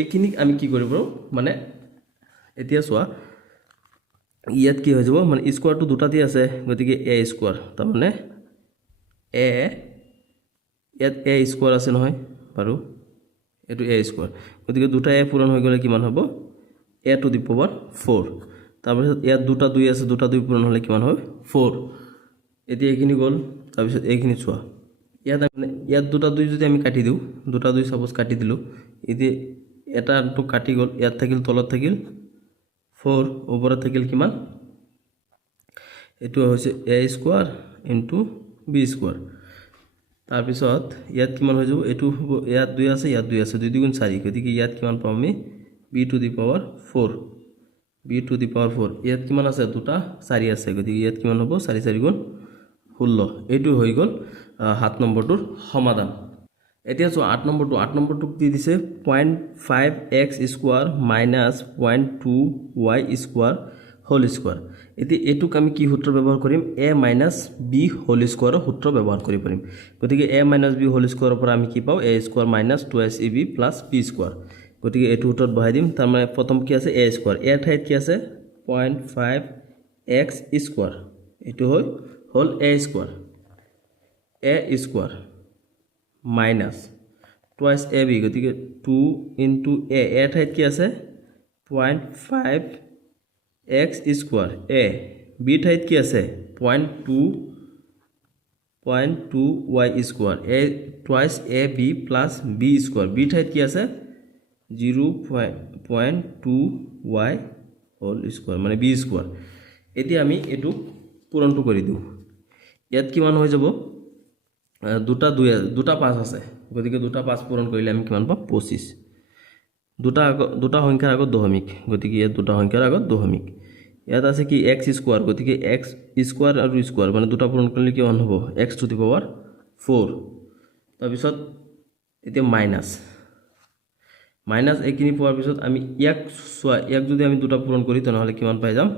এইখিনি আমি কি কৰিব মানে এতিয়া সোয়া ইয়াত কি হৈ যাব মানে স্কয়াৰটো দুটা দি আছে গতিকে a স্কয়াৰ তাৰ মানে a ইয়াত a স্কয়াৰ আছে নহয় বাৰু এটো a স্কয়াৰ গতিকে দুটা a পূৰণ হৈ গলে কিমান হ'ব a টু দি পাৱাৰ 4 তাৰপিছত ইয়াত দুটা 2 আছে দুটা 2 পূৰণ হলে কিমান হয় 4 এতিয়া এইখিনি গল তাৰপিছত এইখিনি সোয়া ইয়াত দুটা 2 যদি আমি কাটি দিও দুটা 2 সাপোজ কাটি দিলো এতিয়া এটা তো কাটি গল ইয়াত থাকিল তলত থাকিল 4 ওপৰত থাকিল কিমান এটো হৈছে a স্কয়াৰ * b স্কয়াৰ তাৰ পিছত ইয়াত কিমান হৈ যাব এটো ইয়াত 2 আছে ইয়াত 2 আছে 2 গুণ 4 গতিকে ইয়াত কিমান পাম আমি b two the power 4 b two the power 4 ইয়াত কিমান আছে দুটা 4 আছে গতিকে ইয়াত কিমান হ'ব 4 4 গুণ 16 এটো হৈ গল 7 নম্বৰটোৰ সমাধান এতিয়া সো 8 নম্বৰটো কি দিছে 0.5x square minus 0.2y square whole square এতি এটুক আমি কি সূত্ৰ ব্যৱহাৰ কৰিম a - b হোল স্কয়াৰৰ সূত্ৰ ব্যৱহাৰ কৰি পাৰিম গতিকে a - b হোল স্কয়াৰৰ পৰা আমি কি পাও a square - 2ab + b square গতিকে এটো সূত্ৰত বহাই দিম তাৰ মানে প্ৰথম কি আছে a স্কয়ার a ঠাইত কি আছে 0.5x স্কয়ার এটো হল a square minus twice ab গতিকে 2 * a এর ঠাইত কি আছে 0.5x স্কয়ার a b ঠাইত কি আছে 0.2y square a twice ab + b square b ঠাইত কি আছে 0.2y হোল স্কয়ার মানে b স্কয়ার এতিয়া আমি এটো পূৰণটো কৰি দিওঁ ইয়াত কিমান হৈ যাব দুটা 5 আছে গতিকে দুটা 5 পূৰণ কৰিলে আমি কিমান পাম 25 দুটা সংখ্যাৰ আগত দশমিক গতিকে ইয়াত দুটা সংখ্যাৰ আগত দশমিক ইয়াত আছে কি x স্কয়াৰ গতিকে x স্কয়াৰ আৰু স্কয়াৰ মানে দুটা পূৰণ কৰিলে কিমান হ'ব x টু দি পাৱাৰ 4 তাৰ পিছত এতিয়া মাইনাস এইখিনি পোৱাৰ পিছত আমি ইয়াক যদি আমি দুটা পূৰণ কৰি তেনেহলে কিমান পাই যাম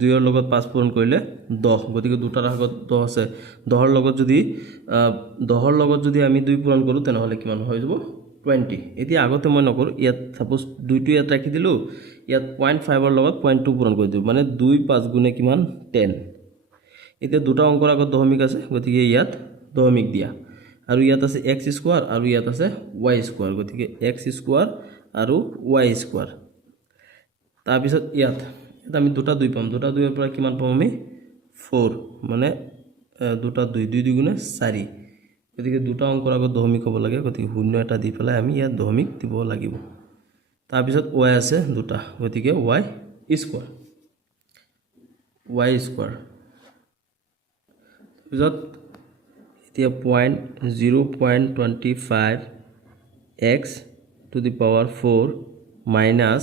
2 ৰ লগত 5 পূৰণ কৰিলে 10 গতিকে দুটাৰ আগত 10 আছে 10 ৰ লগত যদি আমি 2 পূৰণ কৰো তেনেহলে কিমান হৈ যাব 20 এতিয়া আগতে মই নকৰো ইয়াত সাপোজ 2 টো ইয়াত ৰাখি দিলো ইয়াত 0.5 ৰ লগত 0.2 পূৰণ কৰি দিও মানে 2 5 গুণে কিমান 10 এতিয়া দুটা অংকৰ আগত দশমিক আছে গতিকে ইয়াত দশমিক দিয়া আৰু ইয়াত আছে x স্কয়াৰ আৰু ইয়াত আছে y স্কয়াৰ গতিকে x স্কয়াৰ আৰু y স্কয়াৰ তাৰ পিছত ইয়াত আমি দুটা 2 পাম দুটা 2 ৰ পৰা কিমান পাম আমি 4 মানে দুটা 2 গুণে 4 গতিকে দুটা অংকৰ আগত দশমিক হ'ব লাগে গতিকে শূন্য এটা দি পেলাই আমি ইয়াত দশমিক দিব লাগিব তাৰ পিছত y আছে দুটা গতিকে y স্কয়াৰ পিছত এতিয়া 0.25 x to the power 4 minus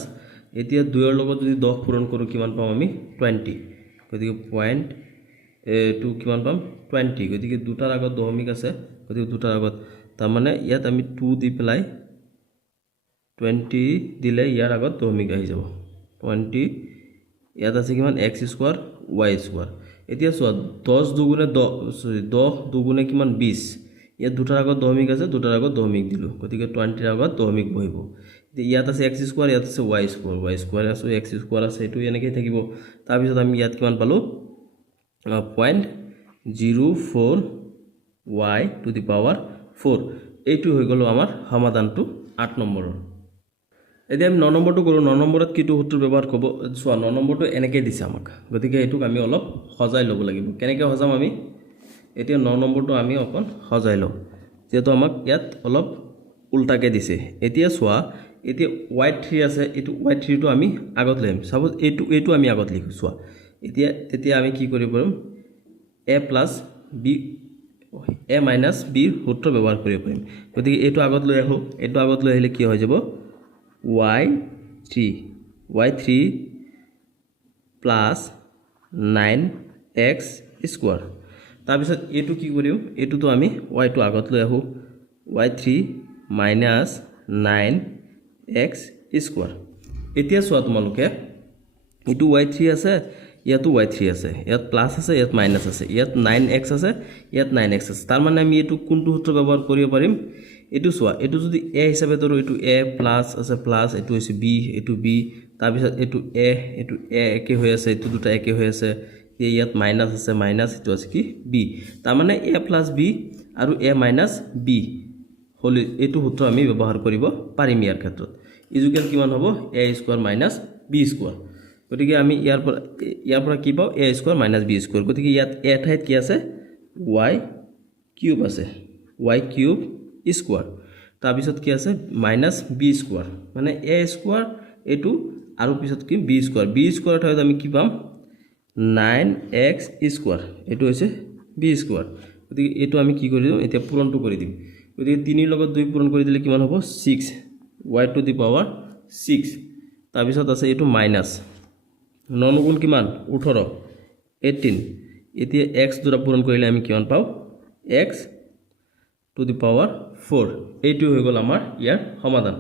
এতিয়া 2 ৰ লগত যদি 10 পূৰণ কৰো কিমান পাম আমি 20 গতিকে টু কিমান পাম 20 গতিকে দুটাৰ আগত দশমিক আছে গতিকে দুটাৰ আগত তাৰ মানে ইয়াত আমি 2 দি পেলাই 20 দিলে ইয়াৰ আগত দশমিক আহি যাব 20 ইয়াত আছে কিমান x স্কয়াৰ y স্কয়াৰ এতিয়া চোৱা 10 দুগুণে কিমান 20 ইয়াত দুটাৰ আগত দশমিক আছে দুটাৰ আগত দশমিক দিলো গতিকে 20 ৰ আগত দশমিক বহিব ইয়াত আছে x স্কয়াৰ ইয়াত আছে y স্কয়াৰ আছে x স্কয়াৰ আছে এটো এনেকৈ থাকিব তাৰ পিছত আমি ইয়াত কিমান পালো 0.04 y to the power 4 এইটো হৈ গলো আমাৰ সমাধানটো 8 নম্বৰৰ এতিয়া আমি 9 নম্বৰটো কৰো 9 নম্বৰত কিটো সূত্ৰ ব্যৱহাৰ কৰিব চোৱা 9 নম্বৰটো এনেকৈ দিছে আমাক গতিকে এটোক আমি অলপ সজাই ল'ব লাগিব কেনেকৈ সজাম আমি এতিয়া 9 নম্বৰটো আমি অকন সজাই লওঁ যেটো আমাক ইয়াত অলপ উল্টাকে দিছে এতিয়া চোৱা এতিয়া y3 আছে এটো y3 টো আমি আগত লম সাপোজ এটো আমি আগত লিখো চোৱা তেতিয়া আমি কি কৰিব পাৰিম a plus b a minus b সূত্ৰ ব্যৱহাৰ কৰিব পাৰিম গতিকে এটো আগত লৈ আহো এটো আগত লৈ আহিলে কি হৈ যাব y3 plus 9x square তাৰ পিছত এটো কি কৰিম এটো তো আমি y টো আগত লৈ আহো y3 minus 9x square এতিয়া চোৱা তোমালোকে এটো y3 আছে ইয়াতো y3 আছে ইয়াত প্লাস আছে ইয়াত মাইনাস আছে ইয়াত 9x আছে ইয়াত 9x আছে তাৰ মানে আমি এটো কোনটো সূত্ৰ ব্যৱহাৰ কৰিব পাৰিম এটো চোৱা এটো যদি a হিচাপে ধৰো এটো a প্লাস আছে প্লাস এটো হৈছে b এটো b তাৰ পিছত এটো a একে হৈ আছে এটো দুটা একে হৈ আছে ইয়াত মাইনাস আছে মাইনাস এটো আছে কি b তাৰ মানে a plus b আৰু a minus b হলি এটো সূত্ৰ আমি ব্যৱহাৰ কৰিব পাৰিম ইয়াৰ ক্ষেত্ৰত ইজুকেল কিমান হ'ব a square minus b square গতিকে আমি ইয়াৰ পৰা কি পাও a square minus b square গতিকে ইয়াত a ঠাইত কি আছে y কিউব আছে y কিউব স্কয়াৰ তাৰ পিছত কি আছে minus b স্কয়াৰ মানে a স্কয়াৰ এটো আৰু পিছত কি b স্কয়াৰ ঠাইত আমি কি পাম 9x স্কয়াৰ এটো হৈছে b স্কয়াৰ গতিকে এটো আমি কি কৰি দিম এতিয়া পূৰণটো কৰি দিম গতিকে 3 ৰ লগত 2 পূৰণ কৰি দিলে কিমান হ'ব 6 y to the power 6 তাৰ পিছত আছে এটো মাইনাস 9 গুণ কিমান 18 এতিয়া x দুটা পূৰণ কৰিলে আমি কিমান পাও x to the power 4 এইটো হৈ গল আমাৰ ইয়াৰ সমাধান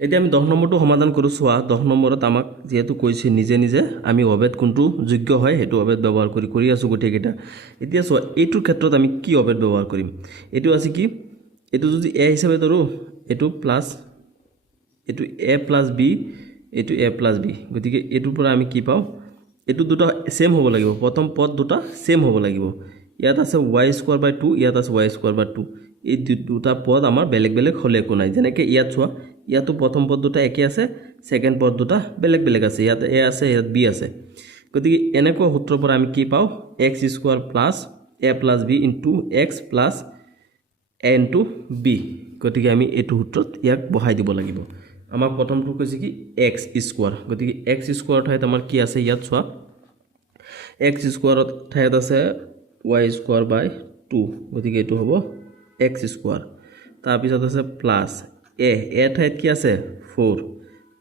এতিয়া আমি 10 নম্বৰটো সমাধান কৰো সোয়া 10 নম্বৰত আমাক যেহেতু কৈছে নিজে আমি অবেদ কোনটো যোগ্য হয় হেতু অবেদ ব্যৱহাৰ কৰি আছো গটে কেটা এতিয়া সোয়া এইটোৰ ক্ষেত্ৰত আমি কি অবেদ ব্যৱহাৰ কৰিম এটো আছে কি এটো যদি a হিচাপে ধৰো এটো প্লাস এটো a plus b এটো a plus b গতিকে এটোৰ পৰা আমি কি পাও এটো দুটা সেম হ'ব লাগিব প্ৰথম পদ দুটা সেম হ'ব লাগিব ইয়াত আছে y স্কয়াৰ বাই 2 ইয়াত আছে y স্কয়াৰ বাই 2 এই দুটা পদ আমাৰ বেলেগ হলে কো নাই যেনেকৈ ইয়াত সোয়া ইয়াতো প্ৰথম পদ দুটা একে আছে সেকেন্ড পদ দুটা বেলেগ আছে ইয়াত a আছে ইয়াত b আছে গতিকে এনেকৈ সূত্ৰৰ পৰা আমি কি পাও x square plus a plus b into x plus a into b গতিকে আমি এটো সূত্ৰত ইয়াক বহাই দিব লাগিব আমাক প্ৰথমটো কৈছে কি x স্কয়াৰ গতিকে x স্কয়াৰ ঠাইত আমাৰ কি আছে ইয়াত সোয়া এক্স স্কোৱাৰত ঠাইত আছে ৱাই স্কোৱাৰ বাই 2 গতিকে এইটো হ'ব এক্স স্কোৱাৰ তাৰপিছত আছে প্লাছ এ ঠাইত কি আছে 4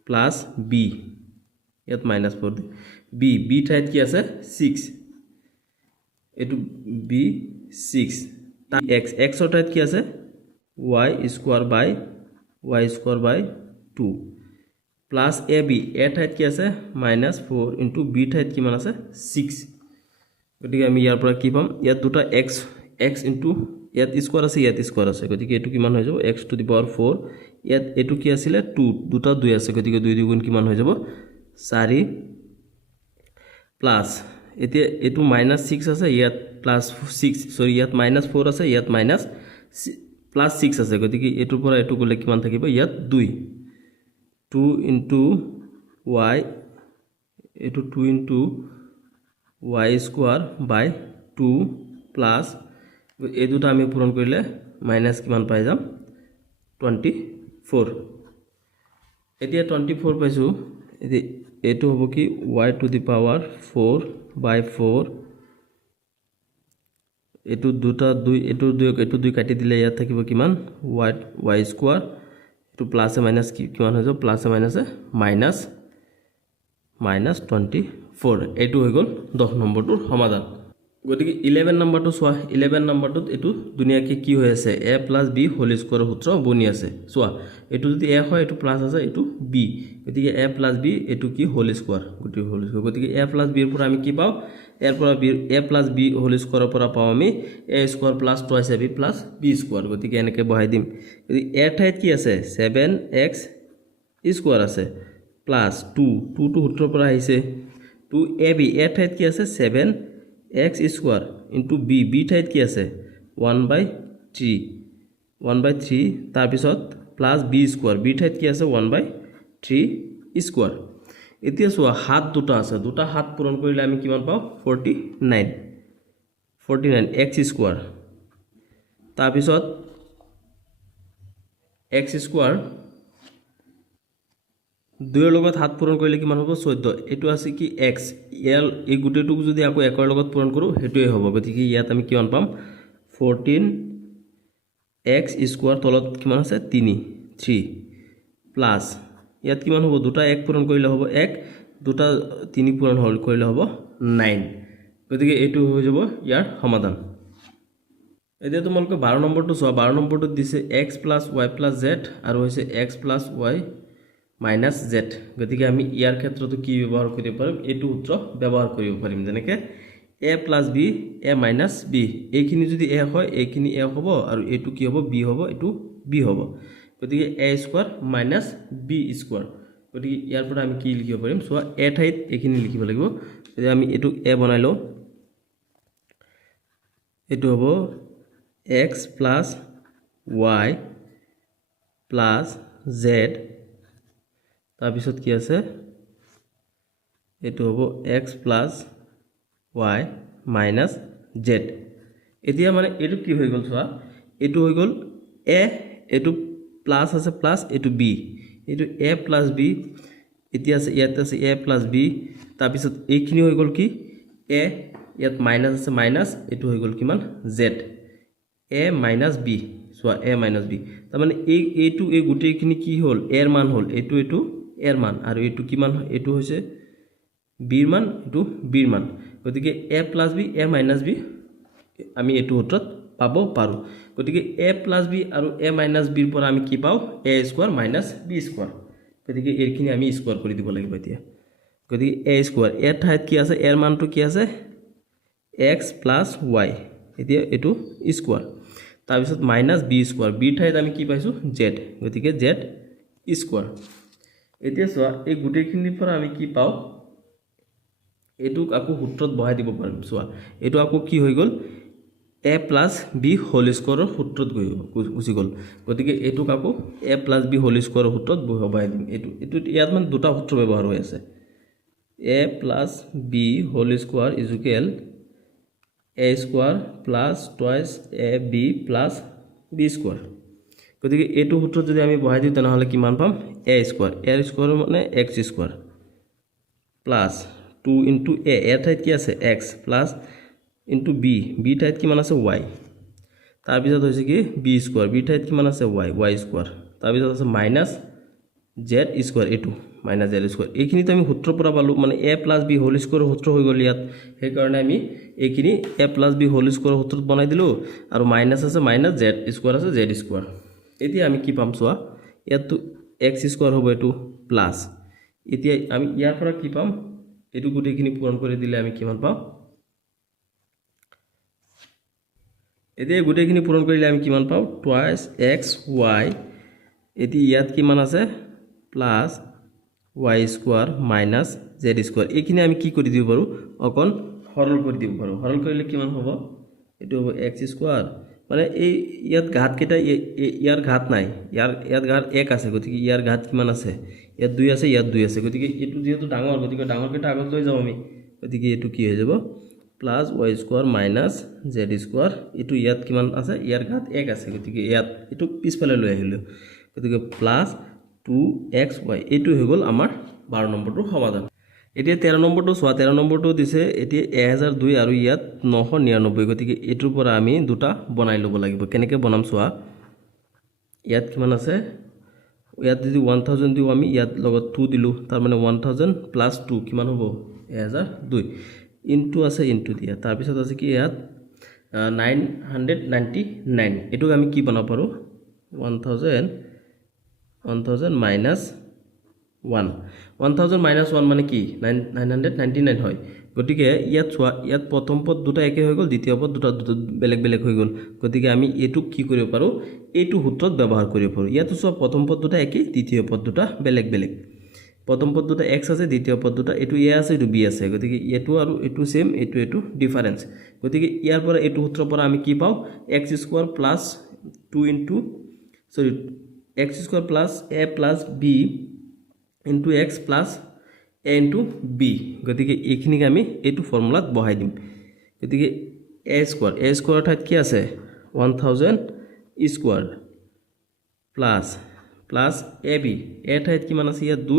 প্লাছ বি ইয়াত -4 বি ঠাইত কি আছে 6 এইটো বি 6 তা এক্স ৰ ঠাইত কি আছে y স্কোৱাৰ বাই 2 প্লাছ এ ঠাইত কি আছে -4 ইনটু বি ঠাইত কিমান আছে 6 গতিকে আমি ইয়াৰ পৰা কি পাম ইয়াত দুটা x ইনটু ইয়াত স্কোৱাৰ আছে গতিকে এইটো কিমান হৈ যাব x টু দি পাৱাৰ 4 ইয়াত এইটো কি আছিলে 2 দুটা 2 আছে গতিকে 2 গুণ কিমান হৈ যাব 4 প্লাছ এতিয়া এইটো -6 আছে ইয়াত +6 সৰি ইয়াত -4 আছে ইয়াত +6 আছে গতিকে এইটোৰ পৰা এইটো গলে কিমান থাকিব ইয়াত 2 ইনটু y এইটো 2 ইনটু y স্কোৱাৰ বাই 2 প্লাছ এই দুটা আমি পূৰণ কৰিলে মাইনাস কিমান পাই যাম 24 এতিয়া 24 পাইছো এইটো হ'ব কি y টু দি পাৱাৰ 4 বাই 4 এইটো দুটা 2 এইটো 2 কাটি দিলে ইয়াত থাকিব কিমান y স্কোৱাৰ এইটো প্লাস মাইনাস কিমান হৈ যাব প্লাস মাইনাস -24 এইটো হৈ গল 10 নম্বৰটোৰ সমাধান গতিকে 11 নম্বৰটো চোৱা 11 নম্বৰটোত এইটো দুনিয়াকে কি হৈ আছে a + b হোল স্কয়াৰৰ সূত্ৰ বনি আছে চোৱা এইটো যদি a হয় এইটো প্লাস আছে এইটো b গতিকে a + b এইটো কি হোল স্কয়াৰ গতিকে a + b ৰ পৰা আমি কি পাও a + b হোল স্কয়াৰৰ পৰা পাও আমি a square + 2ab + b square গতিকে এনেকে বহাই দিম গতিকে a ঠাইত কি আছে 7x স্কয়াৰ আছে প্লাস 2 টো সূত্ৰৰ পৰা আহিছে 2ab a ঠাইত কি আছে 7x স্কয়াৰ ইনটু b ঠাইত কি আছে 1/3 তাৰ পিছত প্লাস b স্কয়াৰ b ঠাইত কি আছে 1/3 স্কয়াৰ এতিয়া চোৱা হাত দুটা আছে দুটা হাত পূৰণ কৰিলে আমি কিমান পাও 49 x স্কয়াৰ তাৰ পিছত x স্কয়াৰ দুইৰ লগত হাত পূৰণ কৰিলে কিমান হ'ব 14 এটো আছে কি x এই গুটেটুক যদি আকৌ একৰ লগত পূৰণ কৰো হেতুই হ'ব গতিকে ইয়াত আমি কিমান পাম 14x স্কয়াৰ তলত কিমান আছে 3 প্লাস ইয়াত কিমান হ'ব দুটা 1 পূৰণ কৰিলে হ'ব 1 দুটা 3 পূৰণ কৰিলে হ'ব 9 গতিকে এটো হৈ যাব ইয়াৰ সমাধান এতিয়া তোমালোকে 12 নম্বৰটো চোৱা 12 নম্বৰটো দিছে x + y + z আৰু হৈছে x + y - z গতিকে আমি ইয়াৰ ক্ষেত্ৰটো কি ব্যৱহাৰ কৰিব পাৰিম এটো সূত্ৰ ব্যৱহাৰ কৰিব পাৰিম যেনেকৈ a + b a - b এইখিনি যদি a হয় এইখিনি a হ'ব আৰু এটো কি হ'ব b হ'ব এটো b হ'ব গতিকে a স্কয়াৰ - b স্কয়াৰ গতিকে ইয়াৰ পৰা আমি কি লিখিব পাৰিম সো a ঠাইত এইখিনি লিখিব লাগিব যদি আমি এটো a বনাই লও এটো হ'ব x + y + z তাৰ পিছত কি আছে এটো হ'ব x + y - z এতিয়া মানে এটো কি হৈ গল চোৱা এটো হৈ গল a এটো প্লাস আছে প্লাস এটো b এটো a + b এতিয়া আছে ইয়াত আছে a + b তাৰ পিছত এইখিনি হৈ গল কি a ইয়াত মাইনাস আছে মাইনাস এটো হৈ গল কিমান z a - b so a - b তাৰ মানে এইটো এই গুটেখিনি কি হল a ৰ মান হল এটো এৰ মান আৰু এটো কিমান এটো হৈছে b ৰ মান এটো b ৰ মান গতিকে a + b a - b আমি এটো সূত্ৰত পাব পাৰো গতিকে a + b আৰু a - b ৰ পৰা আমি কি পাও a স্কয়াৰ - b স্কয়াৰ গতিকে এইখিনি আমি স্কয়াৰ কৰি দিব লাগিব এতিয়া গতিকে a স্কয়াৰ a ঠাইত কি আছে এৰ মানটো কি আছে x + y এতিয়া এটো স্কয়াৰ তাৰ পিছত - b স্কয়াৰ b ঠাইত আমি কি পাইছো z গতিকে z স্কয়াৰ এতিয়া চোৱা এই গুটেখিনিৰ পৰা আমি কি পাও এটুক আকৌ সূত্ৰত বহাই দিব পাৰিম চোৱা এটো আকৌ কি হৈ গল a + b হোল স্কয়াৰৰ সূত্ৰত গুচি গল গতিকে এটুক আকৌ a + b হোল স্কয়াৰৰ সূত্ৰত বহাই দিম এটো ইয়াত মানে দুটা সূত্ৰ ব্যৱহাৰ হৈ আছে a + b whole square = a square + twice ab + b square গতিকে এটো সূত্ৰত যদি আমি বহাই দিও তেনহলে কিমান পাম a স্কয়াৰ মানে x square plus 2 into A এর ঠাইত কি আছে x plus into B B ঠাইত কিমান আছে y তাৰ পিছত হৈছে কি বি স্কয়াৰ বি ঠাইত কিমান আছে y স্কয়াৰ তাৰ পিছত আছে মাইনাস z স্কয়াৰ এটো মাইনাস z স্কয়াৰ এইখিনিতে আমি সূত্ৰৰ পৰা পালো মানে a plus b whole square সূত্ৰ হৈ গল ইয়াত সেই কাৰণে আমি এইখিনি a plus b whole square সূত্ৰত বনাই দিলো আৰু মাইনাস আছে মাইনাস z স্কয়াৰ আছে z স্কয়াৰ এতিয়া আমি কি পাম চোৱা ইয়াত x স্কয়াৰ হ'ব এটো প্লাস এতিয়া আমি ইয়াৰ পৰা কি পাম এটো গুটেখিনি পূৰণ কৰি দিলে আমি কিমান পাম এতিয়া গুটেখিনি পূৰণ কৰিলে আমি কিমান পাম টুৱাইস x y এতি ইয়াত কিমান আছে plus y square minus z square এইখিনি আমি কি কৰি দিব পাৰো অকন সৰল কৰি দিব পাৰো সৰল কৰিলে কিমান হ'ব এটো হ'ব x স্কয়াৰ মানে এই ইয়াত ঘাত কেটা ইয়াৰ ঘাত নাই ইয়াত ঘাত 1 আছে গতিকে ইয়াৰ ঘাত কিমান আছে ইয়াত 2 আছে ইয়াত 2 আছে গতিকে এটো যেহেতু ডাঙৰ গতিকে ডাঙৰ কেটা আগত লৈ যাম আমি গতিকে এটো কি হৈ যাব plus y square minus z square এটো ইয়াত কিমান আছে ইয়াৰ ঘাত 1 আছে গতিকে ইয়াত এটো পিছফালে লৈ আহিলো গতিকে প্লাস 2xy এটো হৈ গল আমাৰ 12 নম্বৰটো সমাধান এতিয়া 13 নম্বৰটো সোৱা 13 নম্বৰটো দিছে এতিয়া 1002 আৰু ইয়াত 999 গতিকে এটোৰ পৰা আমি দুটা বনাই লব লাগিব কেনেকে বনাম সোৱা ইয়াত কিমান আছে ইয়াত যদি 1000 দিও আমি ইয়াত লগত 2 দিলু তাৰ মানে 1000 প্লাস 2 কিমান হ'ব 1002 ইনটু আছে ইনটু দিয়া তাৰ পিছত আছে কি ইয়াত 999 এটো আমি কি বনাব পাৰো 1000 minus 1 1000 minus 1 মানে কি 999 হয় গটিকে ইয়াত সোৱা ইয়াত প্ৰথম পদ দুটা একে হৈ গল দ্বিতীয় পদ দুটা বেলেগ বেলেগ হৈ গল গটিকে আমি এটু কি কৰিব পাৰো এটু সূত্ৰত ব্যৱহাৰ কৰিব পাৰো ইয়াত সোৱা প্ৰথম পদ দুটা একে দ্বিতীয় পদ দুটা বেলেগ বেলেগ প্ৰথম পদ দুটা x আছে দ্বিতীয় পদ দুটা এটু a আছে এটু b আছে গটিকে এটু আৰু এটু সেম এটু ডিফাৰেন্স গটিকে ইয়াৰ পৰা এটু সূত্ৰৰ পৰা আমি কি পাও x স্কয়াৰ প্লাস 2 ইনটু সৰি x square plus a plus b into x plus a into b গতিকে এইখিনিক আমি এটো ফর্মুলাত বহাই দিম গতিকে a square ঠাইত কি আছে 1000 স্কয়ার প্লাস ab a ঠাইত কিমান আছে ইয়াত 2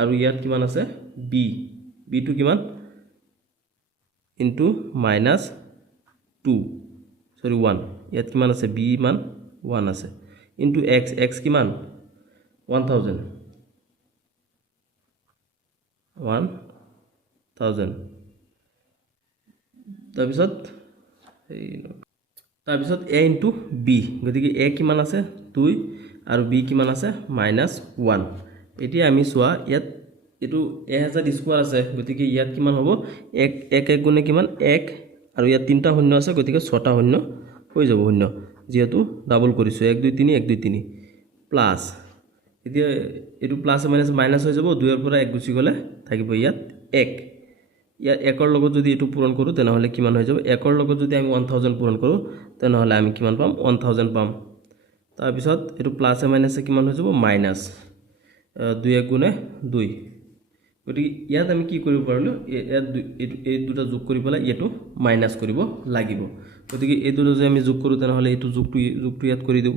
আৰু ইয়াত কিমান আছে b টো কিমান into minus 2 sorry 1 ইয়াত কিমান আছে b মান 1 আছে into x কিমান 1000 তাৰপিছত a into b গতিকে a কিমান আছে 2 আৰু b কিমান আছে -1 এতিয়া আমি সোৱা ইয়াত এটো 1000 স্কয়াৰ আছে গতিকে ইয়াত কিমান হ'ব 1 গুণে কিমান 1 আৰু ইয়াত তিনটা শূন্য আছে গতিকে 6টা শূন্য হৈ যাব শূন্য যেহেতু ডাবল কৰিছো 1 2 3 1 2 3 প্লাস এতিয়া এটো প্লাস মাইনাস হৈ যাব 2 এৰ পৰা 1 গুছি গলে থাকিব ইয়াত 1 ইয়াত 1 ৰ লগত যদি এটো পূৰণ কৰো তেনহলে কিমান হৈ যাব 1 ৰ লগত যদি আমি 1000 পূৰণ কৰো তেনহলে আমি কিমান পাম 1000 পাম তাৰ পিছত এটো প্লাস মাইনাস কিমান হৈ যাব মাইনাস 2 1 গুণে 2 গতিকে ইয়াত আমি কি কৰিব পাৰিলো এই দুটা যোগ কৰি পেলাই এটো মাইনাস কৰিব লাগিব গতিকে এই দুটা যে আমি যোগ কৰো তেনহলে এটো যোগটো ইয়াত কৰি দিও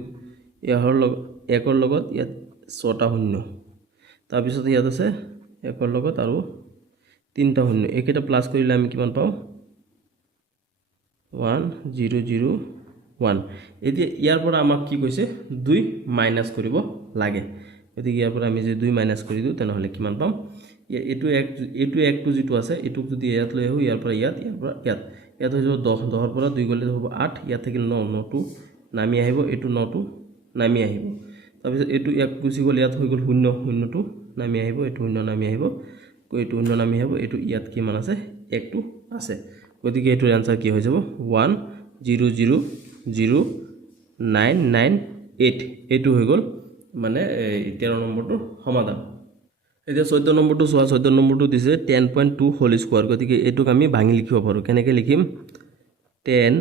একৰ লগত ইয়াত 6টা শূন্য তাৰ পিছত ইয়াত আছে একৰ লগত আৰু 3টা শূন্য একেটা প্লাস কৰিলে আমি কিমান পাও 1001 এতিয়া ইয়াৰ পৰা আমাক কি কৈছে 2 মাইনাস কৰিব লাগে গতিকে ইয়াৰ পৰা আমি যে 2 মাইনাস কৰি দিও তেনহলে কিমান পাম এটো একটো যেটো আছে এটো যদি ইয়াত লৈ আহো ইয়াৰ পৰা ইয়াত হৈ যাব 10 10 ৰ পৰা 2 গলে হ'ব 8 ইয়াত থাকিল 9 9 টো নামি আহিব এটো 9 টো নামি আহিব তাৰ পিছত এটো এক গুছি গল ইয়াত হৈ গল 0 0 টো নামি আহিব এটো 0 নামি আহিব এটো 0 নামি আহিব এটো ইয়াত কি মান আছে 1 টো আছে গতিকে এটোৰ আনসাৰ কি হৈ যাব 10000998 এটো হৈ গল মানে 13 নম্বৰটো সমাধান এতিয়া 14 নম্বৰটো সোৱা 14 নম্বৰটো দিছে 10.2 হোল স্কয়াৰ গতিকে এটোক আমি ভাঙি লিখিব পাৰো কেনেকৈ লিখিম 10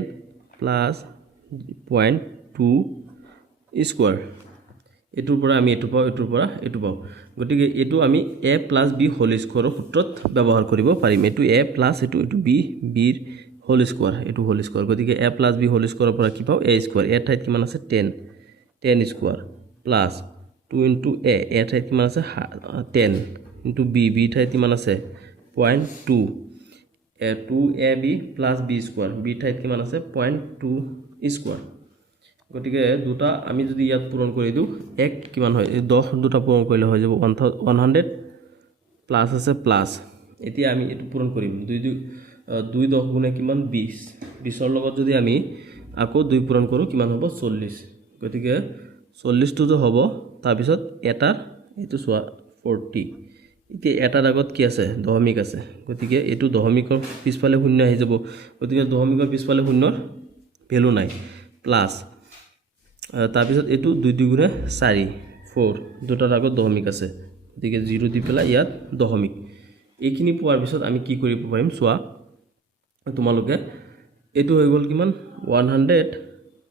plus 0.2 স্কয়াৰ এটোৰ পৰা আমি এটো পাও এটোৰ পৰা এটো পাও গতিকে এটো আমি a plus b হোল স্কয়াৰৰ সূত্ৰত ব্যৱহাৰ কৰিব পাৰিম এটো a plus এটো b b হোল স্কয়াৰ এটো হোল স্কয়াৰ গতিকে a plus b হোল স্কয়াৰৰ পৰা কি পাও a স্কয়াৰ a ঠাইত কিমান আছে 10 স্কয়াৰ প্লাস 2 into a ঠাইত কিমান আছে 10 into b ঠাইত কিমান আছে 0.2 2ab plus b square b ঠাইত কিমান আছে 0.2 স্কোৱাৰ গতিকে দুটা আমি যদি ইয়াত পূৰণ কৰি দিওঁ এক কিমান হয় 10 দুটা পূৰণ কৰিলে হৈ যাব 100 প্লাছ আছে প্লাছ এতিয়া আমি এটো পূৰণ কৰিম 2 10 গুণে কিমান 20 20 ৰ লগত যদি আমি আকৌ 2 পূৰণ কৰো কিমান হ'ব 40 গতিকে 40 টো যে হ'ব তাৰ পিছত এটাৰ এটো সোৱা 40 এতিয়া এটাৰ আগত কি আছে দশমিক আছে গতিকে এটো দশমিকৰ পিছফালে শূন্য আহি যাব গতিকে দশমিকৰ পিছফালে শূন্যৰ ভ্যালু নাই প্লাছ তাৰ পিছত এটো 2 2 গুণে 4 4 দুটাৰ আগত দশমিক আছে গতিকে 0 দি পেলাই ইয়াত দশমিক এইখিনি পোৱাৰ পিছত আমি কি কৰিব পাৰিম সোৱা তোমালোকে এটো হৈ গল কিমান 100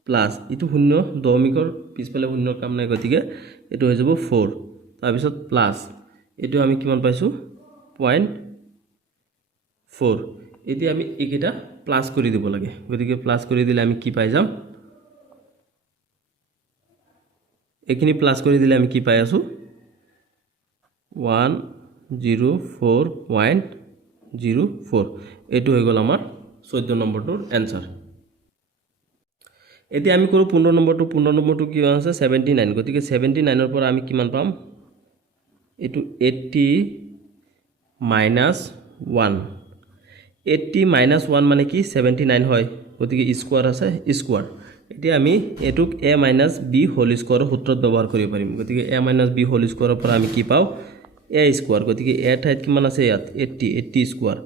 প্লাছ এটো শূন্য দশমিকৰ পিছফালে শূন্যৰ কাম নাই গতিকে এটো হৈ যাব 4 তাৰ পিছত প্লাছ এটো আমি কিমান পাইছো 0.4 এতিয়া আমি এইকেইটা প্লাছ কৰি দিব লাগে গতিকে প্লাছ কৰি দিলে আমি কি পাই যাম এখিনি প্লাছ কৰি দিলে আমি কি পাই আছো 104.04 এটো হৈ গল আমাৰ 14 নম্বৰটোৰ आंसर এতিয়া আমি কৰো 15 নম্বৰটো কি আছে 79 গতিকে 79 ৰ পৰা আমি কিমান পাম এটো 80 minus 1 80 minus 1 মানে কি 79 হয় গতিকে স্কয়ার আছে স্কয়ার এতিয়া আমি এটুক a minus b whole square সূত্ৰত ব্যৱহাৰ কৰিব পাৰিম গতিকে a minus b হোল স্কয়াৰৰ পৰা আমি কি পাও a স্কয়ার গতিকে a ঠাইত কিমান আছে ইয়াত 80 স্কয়ার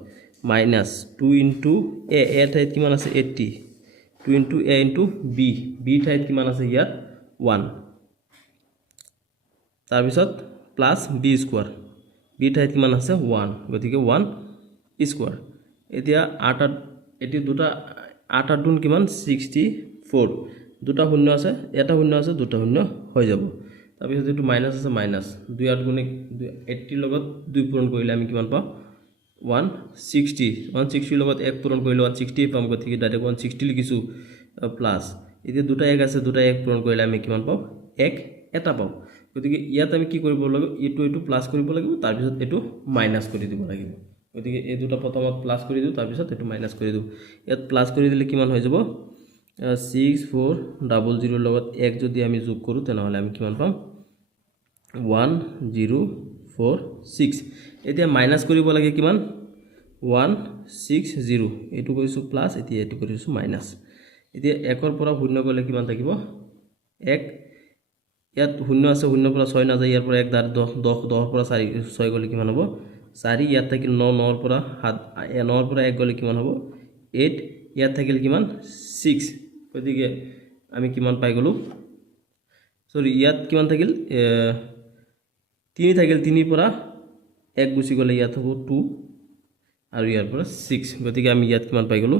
minus 2 into a ঠাইত কিমান আছে 80 2 into a into b ঠাইত কিমান আছে ইয়াত 1 তাৰ পিছত প্লাস b স্কয়ার b ঠাইত কিমান আছে 1 গতিকে 1 স্কয়ার এতিয়া 8 এটি দুটা 8 8 গুণ কিমান 64 দুটা শূন্য আছে এটা শূন্য আছে দুটা শূন্য হৈ যাব তাৰ পিছত যেটো মাইনাস আছে মাইনাস 2 8 গুণে 80 লগত 2 পূৰণ কৰিলে আমি কিমান পাম 160 লগত 1 পূৰণ কৰিলে 160 পাম গতিকে ডাইৰেক্ট 160 লিখিছো প্লাস এতিয়া দুটা এক আছে দুটা এক পূৰণ কৰিলে আমি কিমান পাম 1 এটা পাম গতিকে ইয়াত আমি কি কৰিব লাগিব এটো প্লাস কৰিব লাগিব তাৰ পিছত এটো মাইনাস কৰি দিব লাগিব গতিকে এই দুটা প্ৰথমত প্লাস কৰি দিও তাৰ পিছত এটো মাইনাস কৰি দিও ইয়াত প্লাস কৰি দিলে কিমান হৈ যাব 6400 লগত 1 যদি আমি যোগ কৰো তেনহলে আমি কিমান পাম 1046 এতিয়া মাইনাস কৰিব লাগে কিমান 160 এটো কৰিছো প্লাস এতিয়া এটো কৰিছো মাইনাস এতিয়া 1 ৰ পৰা শূন্য গলে কিমান থাকিব 1 ইয়াত শূন্য আছে শূন্যৰ পৰা 6 না যায় ইয়াৰ পৰা 1 10 পৰা 4 6 গলে কিমান হ'ব 4 ইয়াত থাকিল 9 9 ৰ পৰা 9 ৰ পৰা 1 গলে কিমান হ'ব 8 ইয়াত থাকিল কিমান 6 গতিকে আমি কিমান পাই গলো সৰি ইয়াত কিমান থাকিল 3 থাকিল 3 পৰা 1 গুছি গলে ইয়াত হ'ব 2 আৰু ইয়াৰ পৰা 6 গতিকে আমি ইয়াত কিমান পাই গলো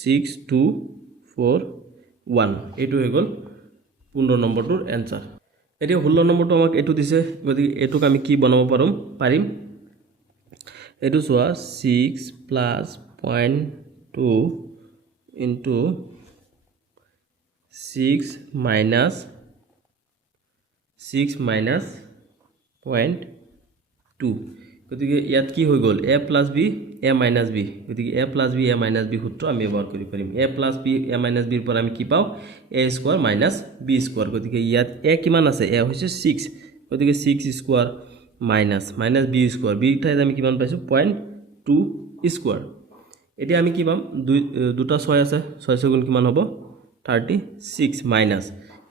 6241 এটো হৈ গল 15 নম্বৰটোৰ आंसर এতিয়া 16 নম্বৰটো আমাক এটো দিছে গতিকে এটোক আমি কি বনাব পাৰিম এটো সোৱা 6 plus 0.2 into 6 minus 0.2 গতিকে ইয়াত কি হৈ গল a plus b a minus b গতিকে a plus b a minus b সূত্ৰ আমি ব্যৱহাৰ কৰিব পাৰিম a plus b a minus b ৰ পৰা আমি কি পাও a square minus b square গতিকে ইয়াত a কিমান আছে a হৈছে 6 গতিকে 6 square minus b square b ঠাইত আমি কিমান পাইছো 0.2 স্কয়াৰ এতিয়া আমি কি পাম দুটা 6 আছে 6 গুণ কিমান হ'ব 36 মাইনাস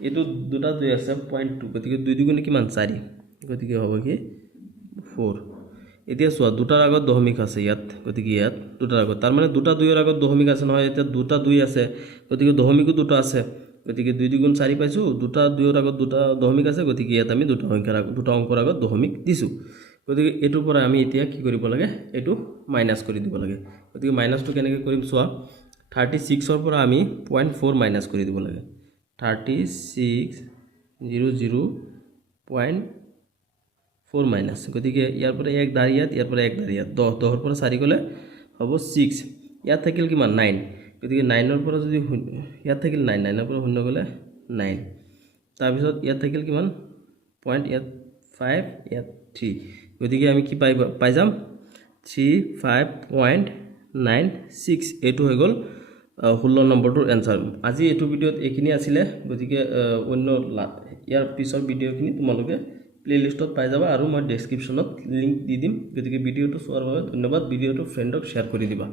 এটো দুটা 2 আছে 0.2 গতিকে 2 গুণ কিমান 4 গতিকে হ'ব কি 4 এতিয়া সোৱা দুটাৰ আগত দশমিক আছে ইয়াত গতিকে ইয়াত দুটাৰ আগত তাৰ মানে দুটা 2 ৰ আগত দশমিক আছে নহয় এতিয়া দুটা 2 আছে গতিকে দশমিকও দুটা আছে গতিকে 2 গুণ 4 পাইছো দুটা 2 ৰ আগত দুটা দশমিক আছে গতিকে ইয়াত আমি দুটা অংকৰ আগত দশমিক দিছো গতিকে এটোৰ পৰা আমি এতিয়া কি কৰিব লাগে এটো মাইনাস কৰি দিব লাগে গতিকে মাইনাসটো কেনেকৈ কৰিম সোৱা 36 ৰ পৰা আমি 0.4 মাইনাস কৰি দিব লাগে 3600.4 মাইনাস গতিকে ইয়াৰ পৰা 1 দাঁড়িয়াত ইয়াৰ পৰা 1 দাঁড়িয়াত 10 10 ৰ পৰা 4 গলে হ'ব 6 ইয়াত থাকিল কিমান 9 গতিকে 9 ৰ পৰা যদি ইয়াত থাকিল 9 9 ৰ পৰা শূন্য গলে 9 তাৰ পিছত ইয়াত থাকিল কিমান পইণ্ট ইয়াত 5 ইয়াত 3 গতিকে আমি কি পাই যাম 35.96 এইটো হৈ গ'ল 16 নম্বৰটোৰ এনসাৰ আজি এইটো ভিডিঅ'ত এইখিনি আছিলে গতিকে অন্য ইয়াৰ পিছৰ ভিডিঅ'খিনি তোমালোকে প্লেলিষ্টত পাই যাবা আৰু মই ডেসক্ৰিপচনত লিংক দি দিম গতিকে ভিডিঅ'টো চোৱাৰ বাবে ধন্যবাদ ভিডিঅ'টো ফ্ৰেণ্ডক শ্বেয়াৰ কৰি দিবা